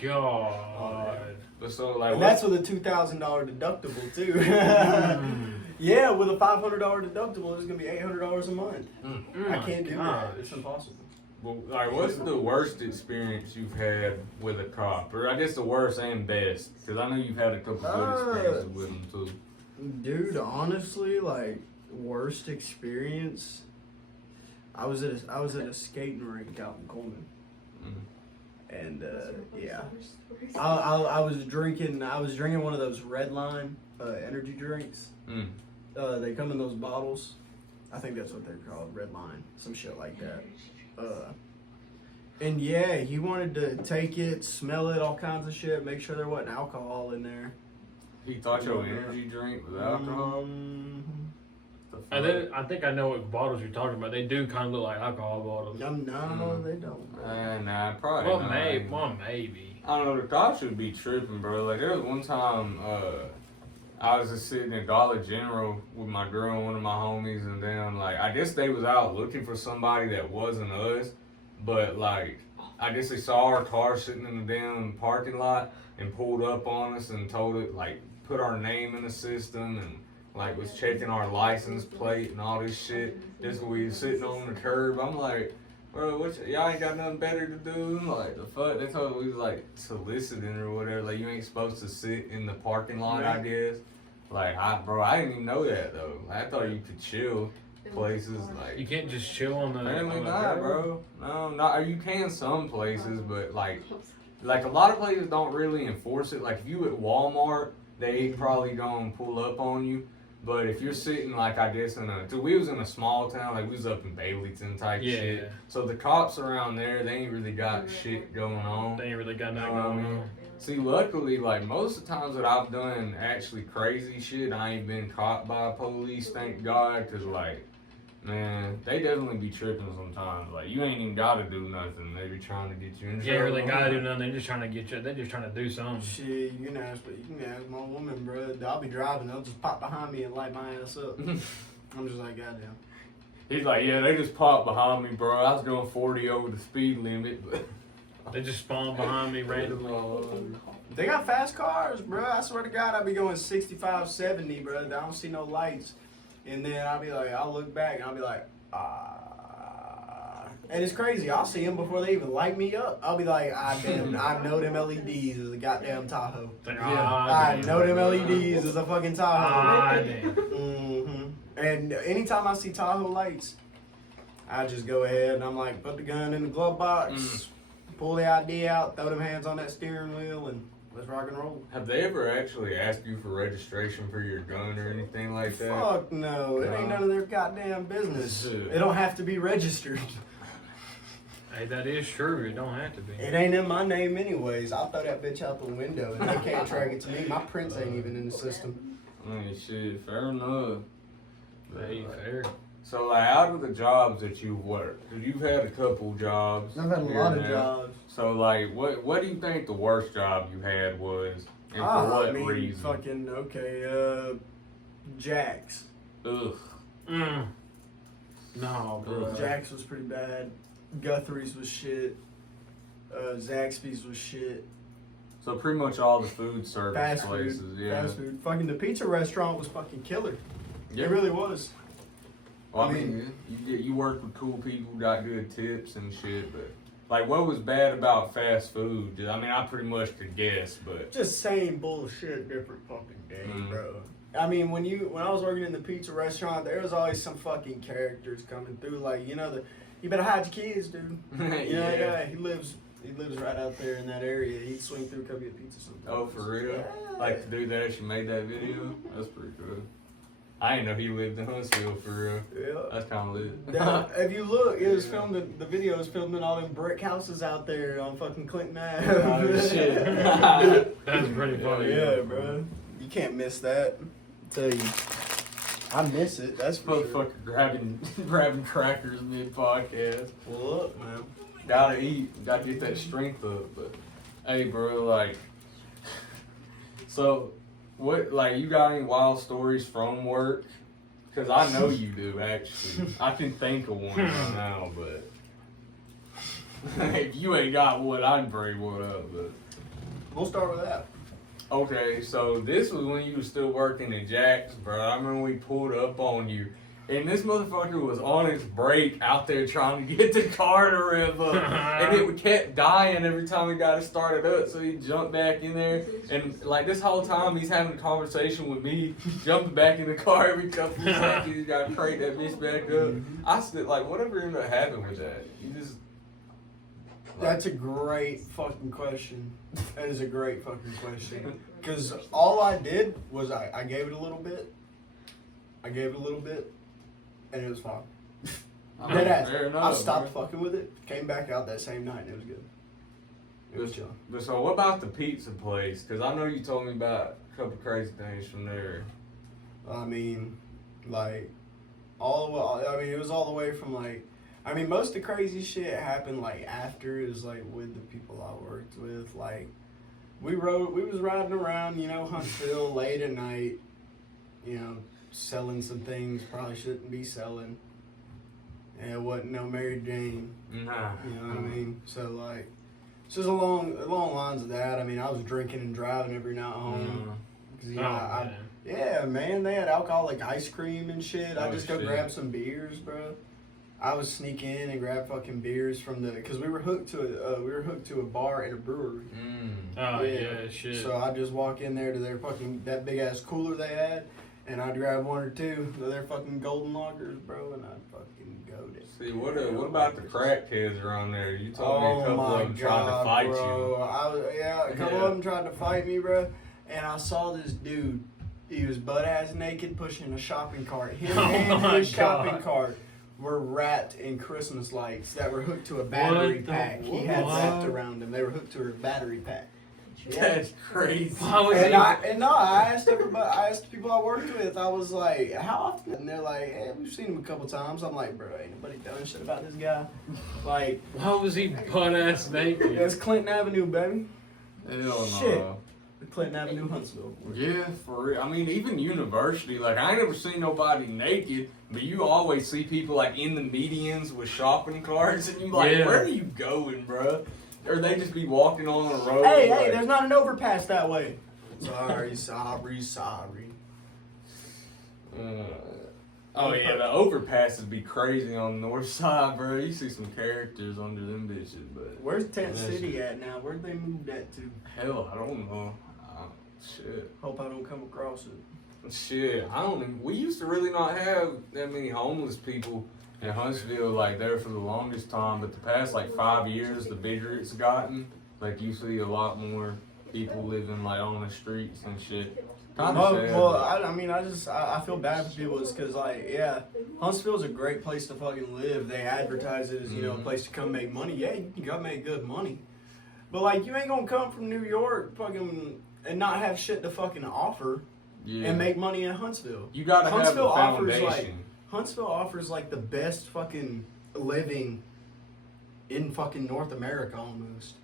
God. But so like, And that's with a $2,000 deductible too. Yeah, with a $500 deductible, it's gonna be $800 a month. I can't do that. It's impossible. well, like, what's the worst experience you've had with a cop, or I guess the worst and best? Because I know you've had a couple good experiences with them too. Dude, honestly, like worst experience. I was at a skating rink out in Coleman, and yeah, I was drinking one of those Red Line energy drinks. Mm. They come in those bottles. I think that's what they're called, Red Line, some shit like that. And yeah, he wanted to take it, smell it, all kinds of shit, make sure there wasn't alcohol in there. He thought your energy drink was alcohol. Mhm. The I, fuck? I think I know what bottles you're talking about. They do kind of look like alcohol bottles. No, they don't. Bro. Nah, probably Well, not. maybe. I don't know, the cops should be tripping, bro. Like, there was one time, I was just sitting in Dollar General with my girl and one of my homies, and then, like, I guess they was out looking for somebody that wasn't us, but, like, I guess they saw our car sitting in the damn parking lot and pulled up on us and told it, like, put our name in the system and, like, was checking our license plate and all this shit. Just when we was sitting on the curb, I'm like, bro, y'all ain't got nothing better to do? Like, the fuck? They told we was, like, soliciting or whatever. Like, you ain't supposed to sit in the parking lot, I guess. Like, I didn't even know that, though. I thought you could chill places, like... You can't just chill on the. Apparently on the not, road. bro. No, not. You can some places, but, like a lot of places don't really enforce it. Like, if you at Walmart, they probably gonna pull up on you. But if you're sitting, like, I guess we was in a small town, like, we was up in Baileyton type Yeah. shit. So the cops around there, they ain't really got shit going on. They ain't really got nothing You know what I going mean? on. See, luckily, like, most of the times that I've done actually crazy shit, I ain't been caught by police, thank God, because, like, man, they definitely be tripping sometimes. Like, you ain't even gotta do nothing. They be trying to get you in Yeah, trouble. they gotta do nothing. They're just trying to get you. They're just trying to do something. Shit, you can ask my woman, bro. I'll be driving, they'll just pop behind me and light my ass up. I'm just like, goddamn. He's like, yeah, they just popped behind me, bro. I was going 40 over the speed limit, but... They just spawn behind me randomly. They got fast cars, bro. I swear to God, I'll be going 65, 70, bro. I don't see no lights. And then I'll look back and I'll be like, ah. And it's crazy. I'll see them before they even light me up. I'll be like, damn, I know them LEDs is a goddamn Tahoe. I know them LEDs is a fucking Tahoe. Damn. Mm-hmm. And anytime I see Tahoe lights, I just go ahead and I'm like, put the gun in the glove box, pull the ID out, throw them hands on that steering wheel, and let's rock and roll. Have they ever actually asked you for registration for your gun or anything like that? Fuck no, it ain't none of their goddamn business. Shit. It don't have to be registered. Hey, that is true. It don't have to be. It ain't in my name anyways. I'll throw that bitch out the window and they can't track it to me. My prints ain't even in the system. I mean, shit, fair enough. Hey, fair. So, like, out of the jobs that you've worked, 'cause you've had a couple jobs. I've had a here lot and of there. jobs. So, like, what do you think the worst job you had was, and for what reason? Fucking, Jax. Ugh. No, bro. Jax was pretty bad. Guthrie's was shit. Zaxby's was shit. So pretty much all the food service Fast places, food. yeah. Fast food. Fucking the pizza restaurant was fucking killer. Yeah. It really was. Well, I mean, you work with cool people, got good tips and shit, but like, what was bad about fast food? I mean, I pretty much could guess, but Just same bullshit, different fucking day, Mm. bro. I mean, when I was working in the pizza restaurant, there was always some fucking characters coming through. Like, you better hide your kids, dude. Yeah, he lives right out there in that area. He'd swing through, come get pizza sometimes. Oh, for real? Yeah. Like the dude that actually made that video? That's pretty cool. I didn't know he lived in Huntsville for real. Yeah. That's kind of lit. If you look, it was filmed. The video was filmed in all them brick houses out there on fucking Clinton Ave. Oh, shit. That's pretty funny. Yeah, bro. You can't miss that. I tell you, I miss it. That's for sure. Motherfucker grabbing crackers mid podcast. Well, look, man. Gotta eat. Gotta get that strength up. But hey, bro, like, so what? Like, you got any wild stories from work? Because I know you do. Actually, I can think of one right now, but if you ain't got one, I'd bring one up. But We'll start with that. okay, so this was when you were still working at Jack's, bro. I remember we pulled up on you. And this motherfucker was on his break out there trying to get the car to rev up. And it kept dying every time we got it started up. So he jumped back in there. And like this whole time he's having a conversation with me, jumping back in the car every couple of seconds. He's got to crank that bitch back up. I still, like, whatever ended up happening with that? You just. That's a great fucking question. That is a great fucking question. Because all I did was I gave it a little bit. And it was fine. Dead ass. Fair enough, I stopped bro. fucking with it. Came back out that same night and it was good. It was chill. But so what about the pizza place? Because I know you told me about a couple crazy things from there. I mean, like, it was all the way from like, most of the crazy shit happened like after is like with the people I worked with. Like, we was riding around, Huntsville late at night, selling some things probably shouldn't be selling. And it wasn't no Mary Jane. Nah. You know what I mean? So like, it's just along lines of that. I mean, I was drinking and driving every night home. 'Cause, yeah, man, they had alcoholic ice cream and shit. I Oh, just go shit. grab some beers, bro. I would sneak in and grab fucking beers from because we were hooked to a bar and a brewery. Oh, yeah, shit. So I just walk in there to their fucking that big ass cooler they had, and I'd grab one or two of their fucking golden lagers, bro, and I'd fucking go to. See, what about the crackheads around there? You told me a couple of them tried to fight bro. A couple Yeah. of them tried to fight me, bro. And I saw this dude. He was butt ass naked pushing a shopping cart. Him Oh and my his shopping God. cart were wrapped in Christmas lights that were hooked to a battery What the- pack. He had what? wrapped around them. They were hooked to a battery pack. you. That's crazy. Why was And he? I asked everybody. I asked the people I worked with. I was like, "How often?" And they're like, "Hey, we've seen him a couple times." I'm like, "Bro, ain't nobody done shit about this guy." Like, Why was he butt ass naked? it's Clinton Avenue, baby. Hell Shit. no. Clinton Avenue, Huntsville. Yeah, for real. I mean, even university, like, I ain't never seen nobody naked, but you always see people, like, in the medians with shopping carts, and you like, Yeah. where are you going, bro? Or they just be walking on the road. Hey, like, there's not an overpass that way. Sorry. Oh, yeah, the overpasses be crazy on the north side, bro. You see some characters under them bitches, but Where's Tent Yeah, City at now? Where'd they move that to? hell, I don't know. Shit. Hope I don't come across it. Shit, I don't even, we used to really not have that many homeless people in Huntsville, like, there for the longest time, but the past, like, 5 years, the bigger it's gotten, like, you see a lot more people living, like, on the streets and shit. Kinda sad, but- I feel bad for people. It's because, like, yeah, Huntsville's a great place to fucking live. They advertise it as, a place to come make money. Yeah, you can come make good money. But, like, you ain't gonna come from New York fucking and not have shit to fucking offer yeah. and make money in Huntsville. You gotta have Huntsville a foundation. Huntsville offers, like, the best fucking living in fucking North America almost.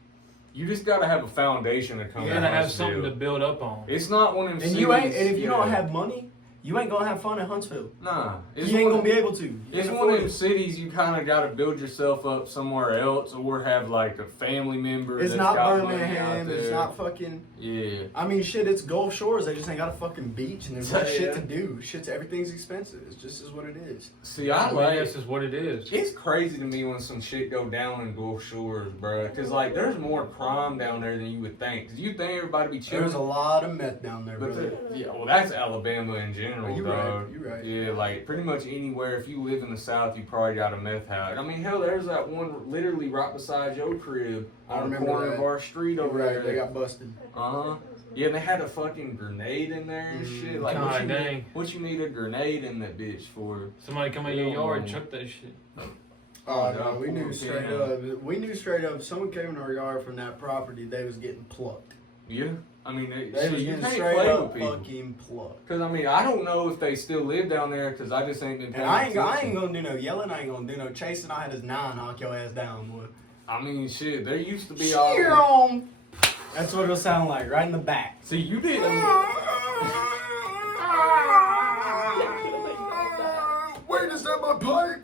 You just gotta have a foundation to come You to gotta have Huntsville. something to build up on. It's not one of them And cities, if you don't yeah. have money, You ain't gonna have fun in Huntsville. Nah. You ain't gonna be able to. It's one of them cities you kind of got to build yourself up somewhere else, or have like a family member. It's that's not got money Birmingham. out It's there. not fucking. Yeah. I mean, shit. It's Gulf Shores. They just ain't got a fucking beach, and there's no shit Yeah. to do. Everything's expensive. It's just is what it is. See, I Well, like. this is what it is. It's crazy to me when some shit go down in Gulf Shores, bro. Cause like there's more crime down there than you would think. Cause you think everybody be chilling. There's a lot of meth down there, But brother. yeah, well, that's Alabama in general, You're dog. right. You're right. Yeah, like pretty much anywhere. If you live in the South, you probably got a meth house. I mean, hell, there's that one literally right beside your crib I on the remember corner that. of our street You're over right. there. They got busted. Uh-huh. Yeah, and they had a fucking grenade in there and shit. Like, God what you, dang. need, what you need a grenade in that bitch for? Somebody come in your yard and chuck that shit. Oh no, no, we knew damn. straight up. We knew straight up. Someone came in our yard from that property. They was getting plucked. Yeah. I mean, They shit, was you getting can't straight play up with people. fucking plucked. Cause I mean, I don't know if they still live down there. Cause I just ain't been paying And I ain't attention. gonna do no yelling. I ain't gonna do no chasing. I had his 9 knock your ass down, boy. I mean, shit. There used to be Cheer all. on. That's what it'll sound like, right in the back. See, you didn't. Wait, is that my pipe?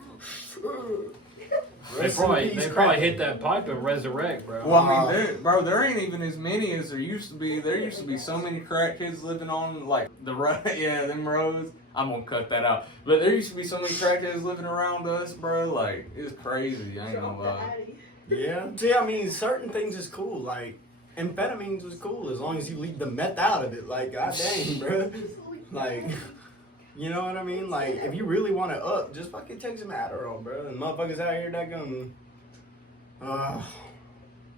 They probably hit that pipe to resurrect, bro. Well, I mean, there ain't even as many as there used to be. There used to be so many crack kids living on like the road. Yeah, them roads. I'm gonna cut that out. But there used to be so many crack kids living around us, bro. Like it's crazy. I ain't gonna lie. Yeah. See, I mean, certain things is cool. Like amphetamines is cool as long as you leave the meth out of it. Like, god dang, bro. Like, you know what I mean? Like, if you really want to up, just fucking take some Adderall, bro. And motherfuckers out here that gun. I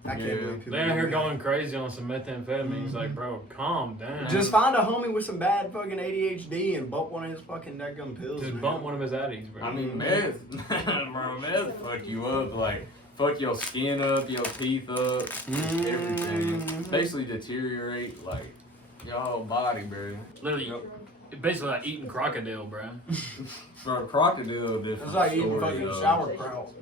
can't Yeah. believe people. They're out do here that. going crazy on some methamphetamines. Like, bro, calm down. Just find a homie with some bad fucking ADHD and bump one of his fucking that gun pills. Just man. bump one of his addicts, bro. I mean, meth, bro, meth fuck you up. Like fuck your skin up, your teeth up, everything. Basically deteriorate like your whole body, bro. literally, it's basically like eating crocodile, bro. Bro, crocodile different. It's like eating story, fucking though. sauerkraut.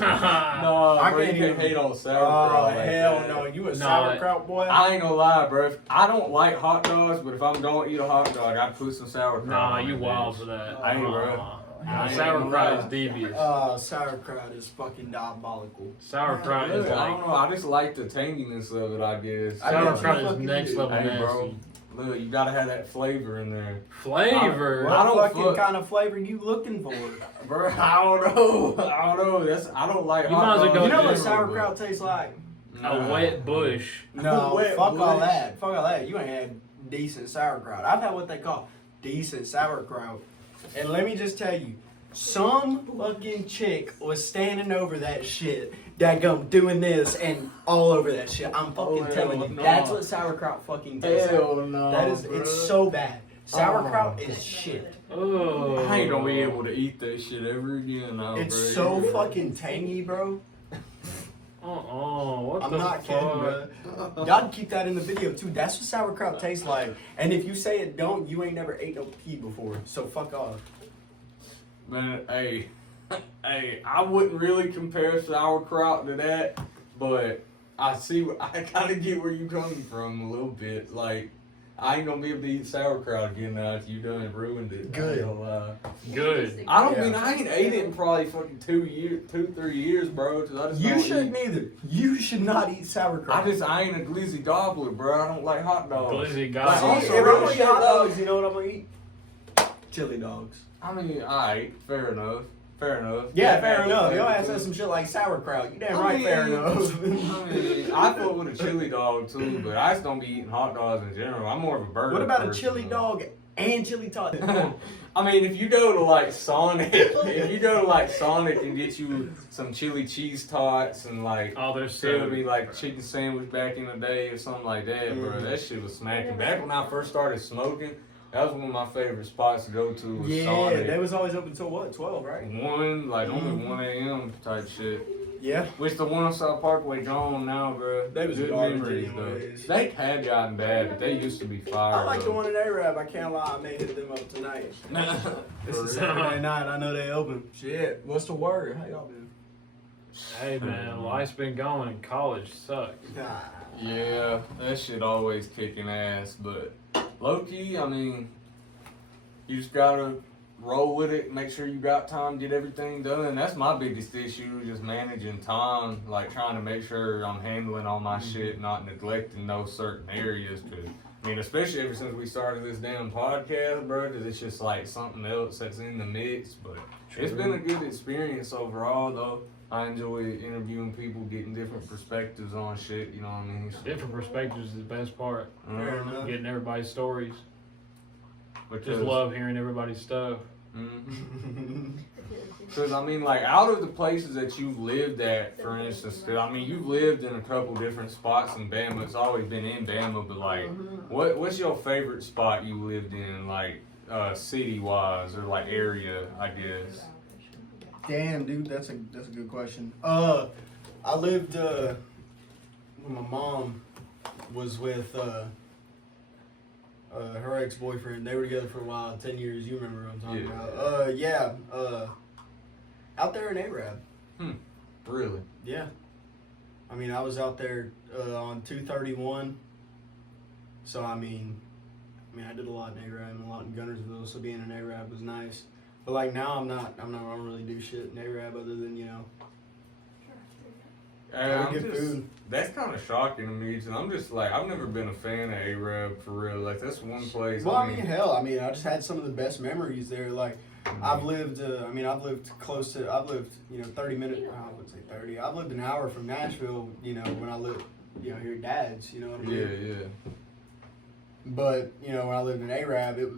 No, I bro, you can't can't even- hate on Oh, sauerkraut. like hell that. no. You a No, sauerkraut boy? I ain't gonna lie, bro. I don't like hot dogs, but if I'm gonna eat a hot dog, I'd put some sauerkraut. Nah, on you it, wild bitch. for that. I ain't, bro. Nah, I ain't sauerkraut gonna is lie. devious. Sauerkraut is fucking diabolical. Sauerkraut is Really, I like don't know. I just like the tanginess of it, I guess. I guess sauerkraut you is fucking next do. level Hey, bro. nasty. Look, you gotta have that flavor in there. Flavor. What I don't fucking fuck- kind of flavor you looking for? Bro, I don't know. I don't like You hot might as well dogs go You know in what general, sauerkraut tastes like? but- A Nah. wet bush. No, Wet fuck all bush. that. Fuck all that. You ain't had decent sauerkraut. I've had what they call decent sauerkraut. And let me just tell you, some fucking chick was standing over that shit, dadgum doing this and all over that shit. I'm fucking Oh, telling hell you, no. that's what sauerkraut fucking tastes like. Hell no. That is, bro. it's so bad. Sauerkraut Oh. is shit. Oh. I ain't gonna be able to eat that shit ever again now, It's bro. so You're- fucking tangy, bro. What I'm the not fuck? kidding, bro. Y'all keep that in the video too. That's what sauerkraut tastes like. And if you say it don't, you ain't never ate no pea before. So fuck off. Man, hey, I wouldn't really compare sauerkraut to that, but I kind of get where you coming from a little bit. Like, I ain't gonna be able to eat sauerkraut again now if you done ruined it. Good. I ain't gonna lie. Good. I don't Yeah. mean I ain't ate it in probably fucking 3 years, bro. 'Cause I just You don't shouldn't eat. either. You should not eat sauerkraut. I ain't a glizzy gobbler, bro. I don't like hot dogs. Glizzy Like, guy. See, also if I'm real gonna eat shit, hot though. dogs, you know what I'm gonna eat? Chili dogs. I mean, alright, fair enough. Fair enough. Yeah, fair enough. fair Your ass said some shit like sauerkraut. You damn right, fair enough. I fuck with a chili dog too, but I just don't be eating hot dogs in general. I'm more of a burger. What about a person, chili though. dog and chili taco? I mean, if you go to like Sonic, and get you some chili cheese tots and like Oh, they're it would so. be like chicken sandwich back in the day or something like that, bro. That shit was smacking. Back when I first started smoking, that was one of my favorite spots to go to. Was Yeah, Sonic. they was always open till what? 12, right? Only 1 a.m. type shit. Yeah. Which the one on South Parkway gone now, bro. They was good garbage memories anyways. though. They had gotten bad, but they used to be fire. I like the though. one in Arab. I can't lie. I may hit them up tonight. It's a For real. Saturday night. I know they open. Shit. What's the word? How y'all been? Hey man, life's been going and college sucks. Yeah, that shit always kicking ass, but low key, I mean, you just gotta roll with it, make sure you got time, get everything done. And that's my biggest issue, just managing time, like trying to make sure I'm handling all my shit, not neglecting those certain areas. Cause I mean, especially ever since we started this damn podcast, bro, cause it's just like something else that's in the mix. But it's been a good experience overall, though. I enjoy interviewing people, getting different perspectives on shit, you know what I mean? So, Different perspectives is the best part. Fair enough. Getting everybody's stories. because, Just love hearing everybody's stuff. Because, I mean, like, out of the places that you've lived at, for instance, 'cause, I mean, you've lived in a couple different spots in Bama. It's always been in Bama, but, like, what's your favorite spot you lived in, like, city-wise or, like, area, I guess? Damn, dude, that's a good question. I lived when my mom was with her ex-boyfriend. They were together for a while, 10 years. You remember what I'm talking about? Out there in Arab. Really? Yeah. I mean, I was out there on 231. So I mean, I did a lot in Arab and a lot in Gunnersville. So being in Arab was nice. But like now, I don't really do shit in Arab other than get food. That's kind of shocking to me, and I'm just like, I've never been a fan of Arab for real. Like, that's one place. Well, I mean, hell, I just had some of the best memories there. Like, I've lived 30 minutes, I wouldn't say 30. I've lived an hour from Nashville, when I lived, here at Dad's, you know what I mean? Yeah. But, when I lived in Arab, it,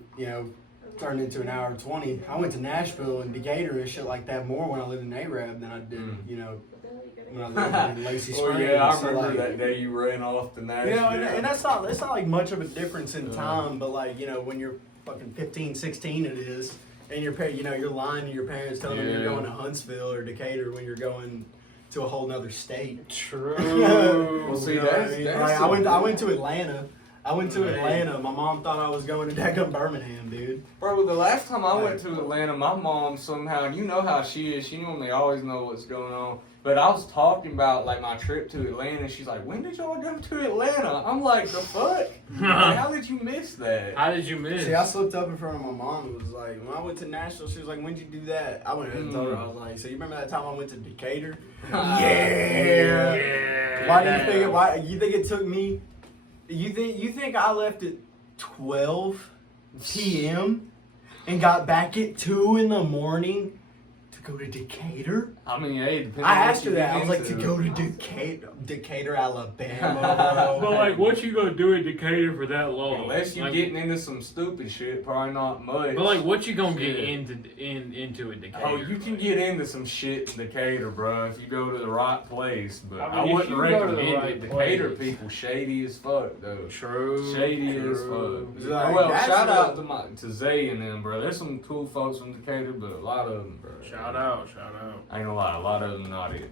turned into an hour 20. I went to Nashville and Decatur and shit like that more when I lived in Arab than I did, when I lived in Lacey Springs. Oh yeah, I So, remember like, that day you ran off to Nashville. and that's not like much of a difference in time, but like, when you're fucking 15, 16 it is, and you're lying to your parents telling them you're going to Huntsville or Decatur when you're going to a whole nother state. True. Well, see, You know what that's, I mean? that's Like, I went to Atlanta. Atlanta. My mom thought I was going to daggum Birmingham, dude. Bro, the last time I went to Atlanta, my mom somehow, and you know how she is, she normally always know what's going on. But I was talking about, like, my trip to Atlanta, and she's like, when did y'all go to Atlanta? I'm like, the fuck? Like, how did you miss that? How did you miss? See, I slipped up in front of my mom. It was like, when I went to Nashville, she was like, when'd you do that? I went ahead and told her, I was like, so you remember that time I went to Decatur? Yeah. Why you think it took me, you think I left at 12 p.m. and got back at 2 in the morning to go to Decatur? I mean, hey, depending I on what asked her you that. get I was like, to into. go to Decatur, Alabama. But like, what you gonna do in Decatur for that long? Unless you're Like, getting into some stupid shit, probably not much. But like, what you gonna get Shit. into in Decatur? Oh, you can Like, get into some shit in Decatur, bro, if you go to the right place. But I I, mean, if wouldn't you go to the recommend right it. Decatur place. people shady as fuck, though. True. Shady as true. fuck. Like, Well, that's shout the- out to Zay and them, bro. There's some cool folks from Decatur, but a lot of them, bro. Shout out. I ain't gonna lie, a lot of them not it.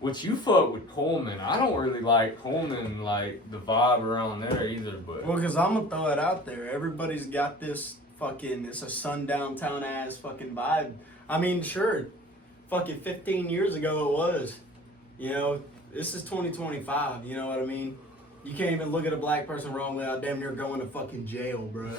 Which you fuck with Coleman. I don't really like Coleman, like the vibe around there either, but. Well, because I'm going to throw it out there. Everybody's got this it's a sundown town ass fucking vibe. I mean, sure, fucking 15 years ago it was. This is 2025, you know what I mean? You can't even look at a black person wrong without damn near going to fucking jail, bruh.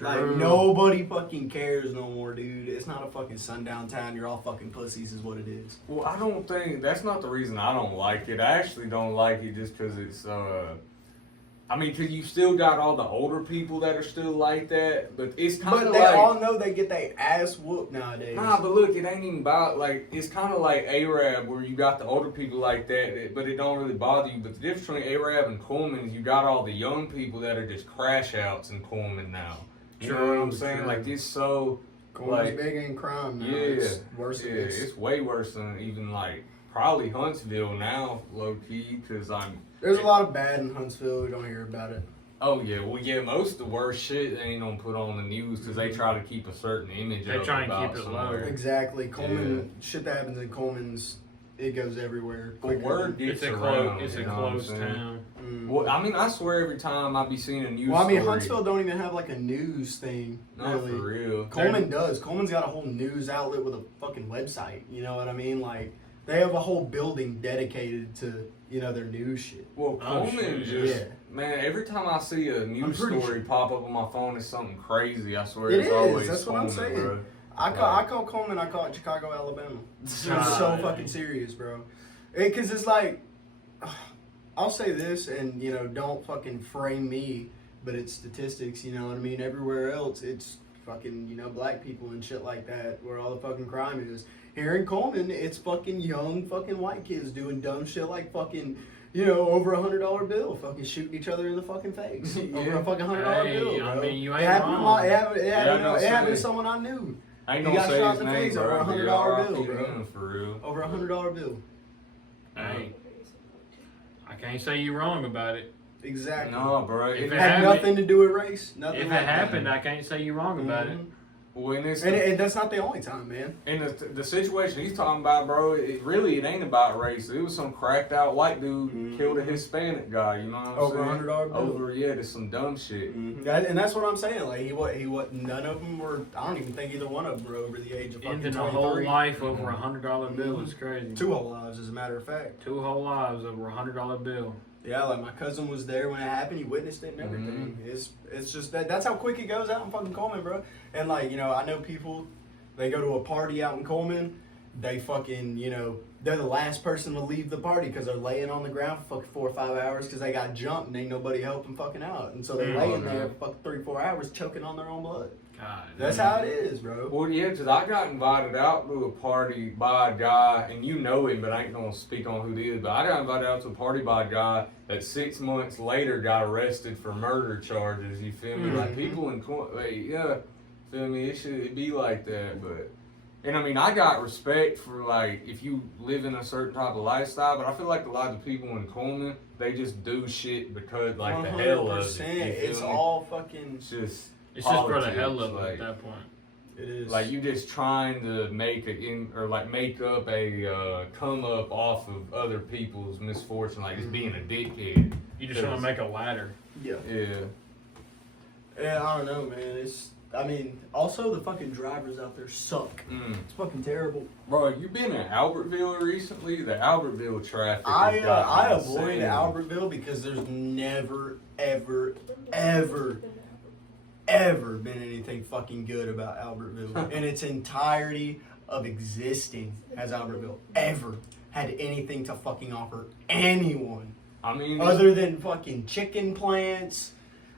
Like, nobody fucking cares no more, dude. It's not a fucking sundown town. You're all fucking pussies is what it is. Well, I don't think that's not the reason I don't like it. I actually don't like it just because it's. I mean, because you still got all the older people that are still like that, but it's kind But of they like. all know they get their ass whooped nowadays. Nah, but look, it ain't even about like it's kind of like Arab where you got the older people like that, but it don't really bother you. But the difference between Arab and Coleman is you got all the young people that are just crash outs in Coleman now. You know what I'm saying? True. Like it's so. Coleman's Like, big in crime now. Yeah, It's worse than it's way worse than even like probably Huntsville now, low key, because There's a lot of bad in Huntsville. We don't hear about it. Oh yeah, well yeah, most of the worst shit they ain't gonna put on the news because they try to keep a certain image. They up try and about keep it somewhere. low. Exactly. Coleman, shit that happens in Coleman's, it goes everywhere. But quicker word than- gets It's a around. close. It's you a know what I'm close saying? town. Well, I mean, I swear every time I be seeing a news. Well, I mean, story, Huntsville don't even have like a news thing. Not Really. for real. Coleman does. Coleman's got a whole news outlet with a fucking website. You know what I mean? Like, they have a whole building dedicated to, their news shit. Well, Oh, Coleman shit. just. Yeah. man, every time I see a news pretty story pop up on my phone, it's something crazy. I swear, It it's is, always that's what I'm Coleman, saying. bro. I call Coleman. I call it Chicago, Alabama. It's so God. fucking serious, bro. Because it's like, I'll say this, and you know, don't fucking frame me, but it's statistics. You know what I mean? Everywhere else, it's fucking, you know, black people and shit like that, where all the fucking crime is. Here in Coleman, it's fucking young fucking white kids doing dumb shit like fucking, you know, over $100 bill, fucking shooting each other in the fucking face over a fucking $100 Hey, bill. I bro. mean, you It ain't happened to wrong. my- it happened, Yeah, I know, it happened to say. someone I knew. I ain't He gonna got say shot his in the name, face over bro. a $100 bill, RIP bro. him, for real. Over $100 bill. Hey, I can't say you're wrong about it. Exactly. No, bro. If It it Had happened- nothing to do with race. Nothing If it like that. happened, I can't say you're wrong about it. Mhm. when it's And that's not the only time, man. and the situation he's talking about, bro, it ain't about race. It was some cracked out white dude killed a Hispanic guy. You know what I'm Over saying? $100 bill. Over, yeah, there's some dumb shit. And that's what I'm saying. Like he what none of them were. I don't even think either one of them were over the age of fucking Ending a 23. whole life over $100 bill is crazy. 2 whole lives, as a matter of fact. 2 whole lives over $100 bill. Yeah, like my cousin was there when it happened. He witnessed it and everything. It's just that's how quick it goes out in fucking Coleman, bro. And like, you know, I know people, they go to a party out in Coleman, they fucking, you know, they're the last person to leave the party because they're laying on the ground for fucking 4 or 5 hours because they got jumped and ain't nobody help them fucking out. And so they're laying there for fucking 3 or 4 hours choking on their own blood. God. That's how it is, bro. Well, yeah, because I got invited out to a party by a guy, and you know him, but I ain't gonna speak on who it is. But I got invited out to a party by a guy that 6 months later got arrested for murder charges. You feel me? Like people in like, yeah, feel me? It should be like that, but. And I mean, I got respect for like if you live in a certain type of lifestyle, but I feel like a lot of people in Coleman, they just do shit because like the hell of it. 100%. You feel It's me? all fucking. It's just It's just for the politics, hell of it like, at that point. It is. like you just trying to make make up a come up off of other people's misfortune, like just being a dickhead. You just want to make a ladder. Yeah. Yeah. Yeah, I don't know, man. I mean, also the fucking drivers out there suck. It's fucking terrible. Bro, have you been in Albertville recently? The Albertville traffic. I has gotten avoid insane. Albertville because there's never, ever, ever, ever been anything fucking good about Albertville in its entirety of existing. Has Albertville ever had anything to fucking offer anyone I mean, other than fucking chicken plants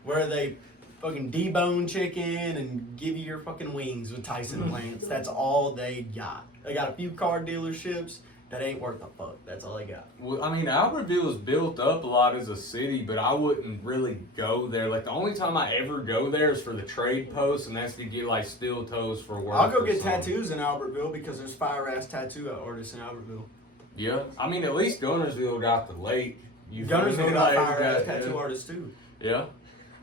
where they fucking debone chicken and give you your fucking wings with Tyson plants? That's all they got. They got a few car dealerships that ain't worth a fuck. That's all they got. well, I mean, Albertville is built up a lot as a city, but I wouldn't really go there. Like the only time I ever go there is for the trade post, and that's to get like steel toes for work. I'll go or get something. tattoos in Albertville because there's fire ass tattoo artists in Albertville. Yeah, I mean, at least Gunnersville got the lake. You feel me? Gunnersville got Like, fire ass yeah. tattoo artists too. Yeah.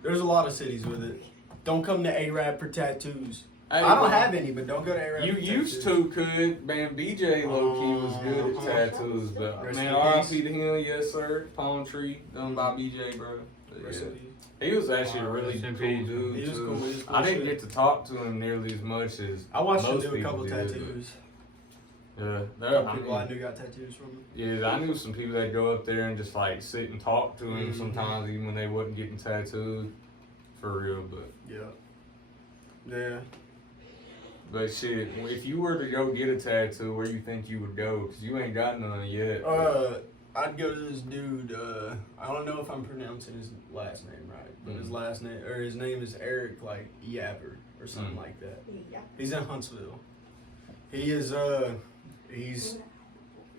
There's a lot of cities with it. Don't come to Arab for tattoos. Hey, I don't man, have any, but don't go to Arab. You for used tattoos. to could, man. BJ low key was good at tattoos, but Rest man, in RIP peace. to him, yes sir. Palm tree done by BJ, bro. But, Rest yeah. in peace. He was actually a really Rest in cool peace. dude He was too. cool, he was cool I didn't shit. get to talk to him nearly as much as I watched him most do a people couple did, tattoos. Yeah, A there, couple I people I mean, knew got tattoos from him. yeah, I knew some people that go up there and just like sit and talk to him Mhm. sometimes, even when they wasn't getting tattooed, for real. But shit, if you were to go get a tattoo, where you think you would go? Cause you ain't got none yet. I'd go to this dude. I don't know if I'm pronouncing his last name right, but his name is Eric like Yabber or something like that. He's in Huntsville. He is he's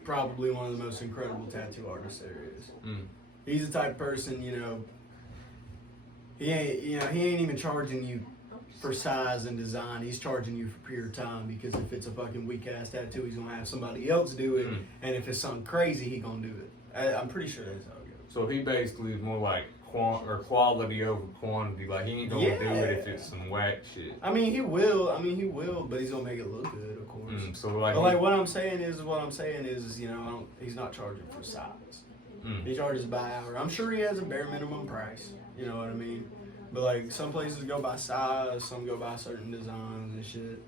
probably one of the most incredible tattoo artists there is. He's the type of person, you know. He ain't even charging you for size and design. He's charging you for pure time, because if it's a fucking weak ass tattoo, he's gonna have somebody else do it, and if it's something crazy, he gonna do it. I'm pretty sure that's how it goes. So he basically is more like quality over quantity. Like he ain't gonna do it if it's some whack shit. I mean, he will, but he's gonna make it look good, of course. So like, But like what I'm saying is, you know, he's not charging for size. He charges by hour. I'm sure he has a bare minimum price. You know what I mean? But like some places go by size, some go by certain designs and shit.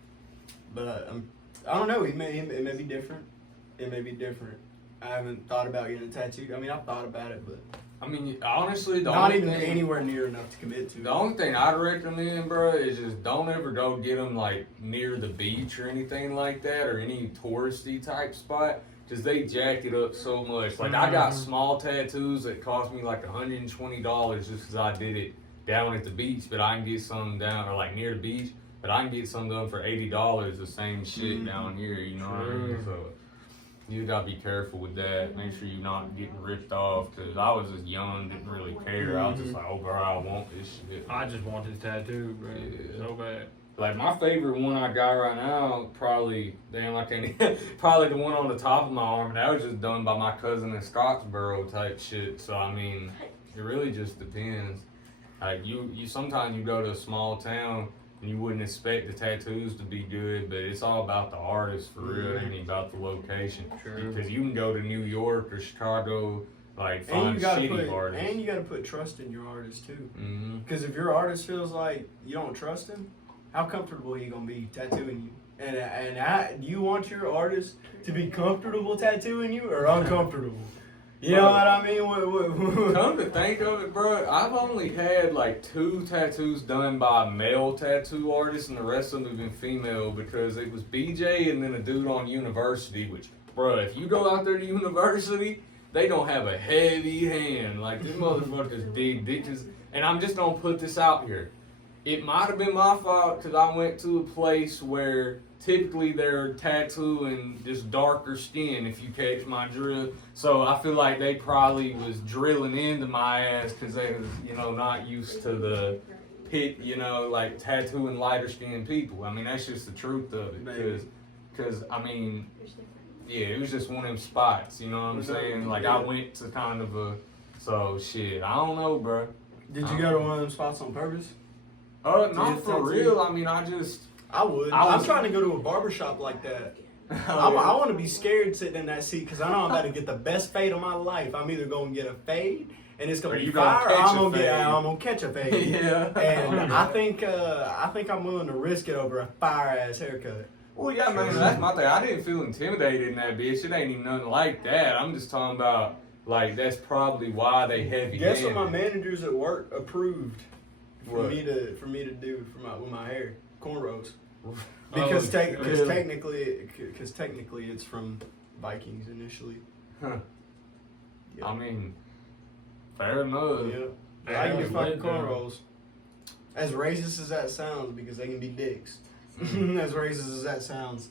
But I don't know. It may be different. It may be different. I haven't thought about getting a tattoo. I mean, I've thought about it, but I mean, honestly, the Not only even thing, anywhere near enough to commit to. the only thing I'd recommend, bro, is just don't ever go get them like near the beach or anything like that, or any touristy type spot, because they jack it up so much. Like I got small tattoos that cost me like $120 just because I did it down at the beach, but I can get some down or like near the beach, but I can get some done for $80. The same shit down here, you know what I mean? So you gotta be careful with that. Make sure you're not getting ripped off. Cause I was just young, didn't really care. I was just like, oh, bro, I want this shit. I just want this tattoo, bro. Yeah. So bad. Like my favorite one I got right now, probably damn, I can't. Probably the one on the top of my arm. That was just done by my cousin in Scottsboro type shit. So I mean, it really just depends. Like you sometimes you go to a small town. And you wouldn't expect the tattoos to be good, but it's all about the artist for real. It ain't about the location. Sure. Because you can go to New York or Chicago, like And find you gotta shitty put artists. and you gotta put trust in your artist too. Mm-hmm. Because if your artist feels like you don't trust him, how comfortable are you gonna be tattooing you? And do you want your artist to be comfortable tattooing you or uncomfortable? You know what I mean? Come to think of it, bro, I've only had like 2 tattoos done by male tattoo artists, and the rest of them have been female because it was BJ and then a dude on University. Which, bro, if you go out there to University, they don't have a heavy hand. Like these motherfuckers dig ditches. And I'm just gonna put this out here. It might have been my fault because I went to a place where typically they're tattooing just darker skin, if you catch my drill. So I feel like they probably was drilling into my ass because they was, you know, not used to the pit, you know, like tattooing lighter skinned people. I mean, that's just the truth of it. Because I mean, yeah, it was just one of them spots, you know what I'm saying? Like I went to kind of a, so shit, I don't know, bro. Did you go to one of them spots on purpose? Not for real. I mean, I would. I'm trying to go to a barbershop like that. I want to be scared sitting in that seat because I know I'm about to get the best fade of my life. I'm either going to get a fade and it's going to be fire, or I'm going to catch a fade. Yeah. And I think I'm willing to risk it over a fire ass haircut. Well, yeah, man, that's my thing. I didn't feel intimidated in that bitch. It ain't even nothing like that. I'm just talking about, like, that's probably why they heavy. Guess what my managers at work approved for What? me to do with my hair? Cornrows. Because technically it's from Vikings initially. Huh. Yeah. I mean, fair enough. Yeah. I can do fucking cornrows. As racist as that sounds, because they can be dicks. As racist as that sounds,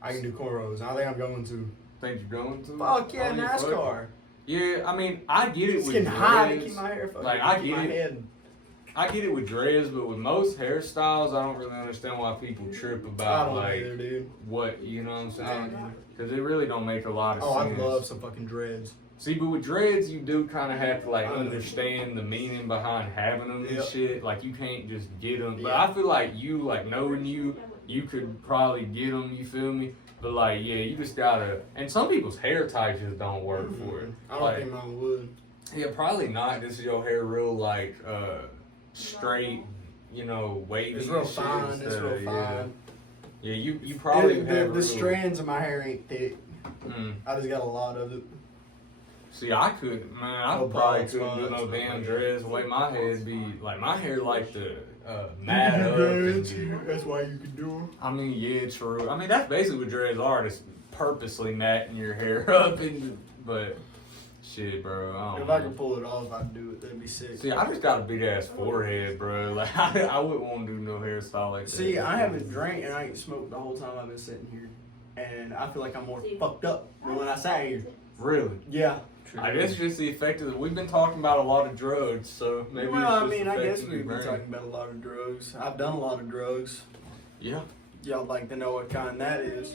I can do cornrows. I think I'm going to. Think you're going to? Fuck yeah, Oh, you NASCAR. Yeah, I mean, I get it It's with getting hot to dreads. keep my hair fucking. Like, I keep get my it. head. I get it with dreads, but with most hairstyles, I don't really understand why people trip I about, don't like, either, dude. what, you know what I'm I don't saying? either. Because it really don't make a lot of Oh, I sense. love some fucking dreads. See, but with dreads, you do kind of have to like I know. understand the meaning behind having them and Yep. shit. Like you can't just get them. But Yeah. I feel like you, like knowing you could probably get them. You feel me? But like, yeah, you just gotta. And some people's hair types just don't work for it. I don't Like, think mine would. yeah, probably not. This is your hair real like straight, you know, wavy. It's real and shit fine. It's instead real of- fine. Yeah, you probably have The real- strands of my hair ain't thick. Mm. I just got a lot of it. See, I couldn't, man. I No probably bald couldn't do no spots, damn no- dreads. The way my head be, like my hair, like the mat up. and- That's why you can do them. I mean, yeah, true. I mean, that's basically what dreads are. Just purposely matting your hair up, but shit, bro. I don't If know. I could pull it off, I'd do it. That'd be sick. See, I just got a big ass forehead, bro. Like I wouldn't want to do no hairstyle like that. See, I haven't drank and I ain't smoked the whole time I've been sitting here. And I feel like I'm more fucked up than when I sat here. Really. Yeah. I guess it's just the effect of the. We've been talking about a lot of drugs, so maybe. Well, it's I just mean, I guess affecting we've your been brain. talking about a lot of drugs. I've done a lot of drugs. Yeah. Y'all like to know what kind that is.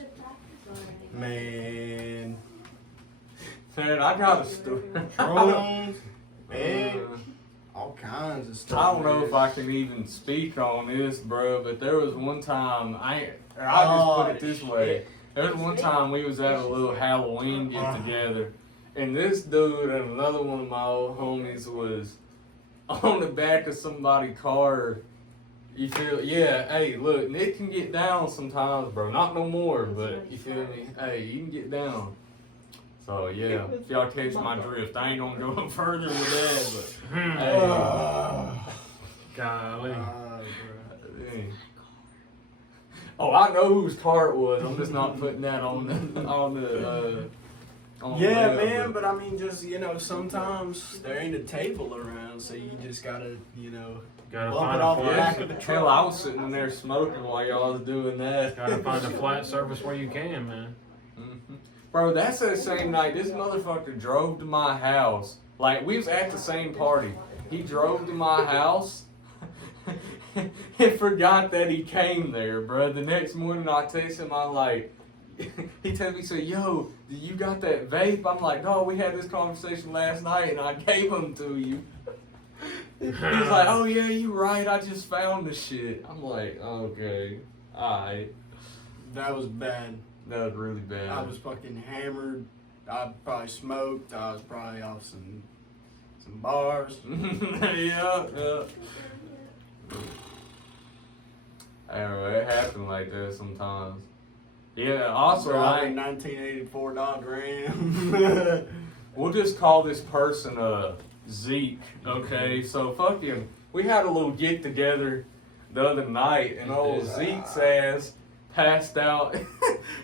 Man. Man, I got a story. Drones, egg, Uh, all kinds of stuff. I don't know man. if I can even speak on this, bro, but there was one time I'll just put it this way. There was one time we was at a little Halloween get together, and this dude and another one of my old homies was on the back of somebody's car. You feel? Yeah. Hey, look, Nick can get down sometimes, bro. Not no more, but you feel me? Hey, you can get down. So yeah, if y'all catch my drift, I ain't gonna go up further with that, but Golly. dang. Oh, I know whose car it was. I'm just not putting that on the Yeah, web, man, but I mean, just, sometimes there ain't a table around, so you just gotta, Gotta bump find it off a the flat. back of the Hell, I truck. was sitting in there smoking while y'all was doing that. Gotta find a flat surface where you can, man. Bro, that's that same night. This motherfucker drove to my house. Like, we was at the same party. He drove to my house and forgot that he came there, bro. The next morning, I text him, I'm like, he told me, he said, yo, you got that vape? I'm like, no, we had this conversation last night and I gave them to you. He's like, oh yeah, you right, I just found the shit. I'm like, okay, alright. That was bad. That was really bad. I was fucking hammered. I probably smoked. I was probably off some bars. yeah. I don't know, it happened like that sometimes. Yeah, also, Driving like, 1984 Dodge Ram. we'll just call this person Zeke, okay? So fucking, we had a little get together the other night, and old Zeke's ass passed out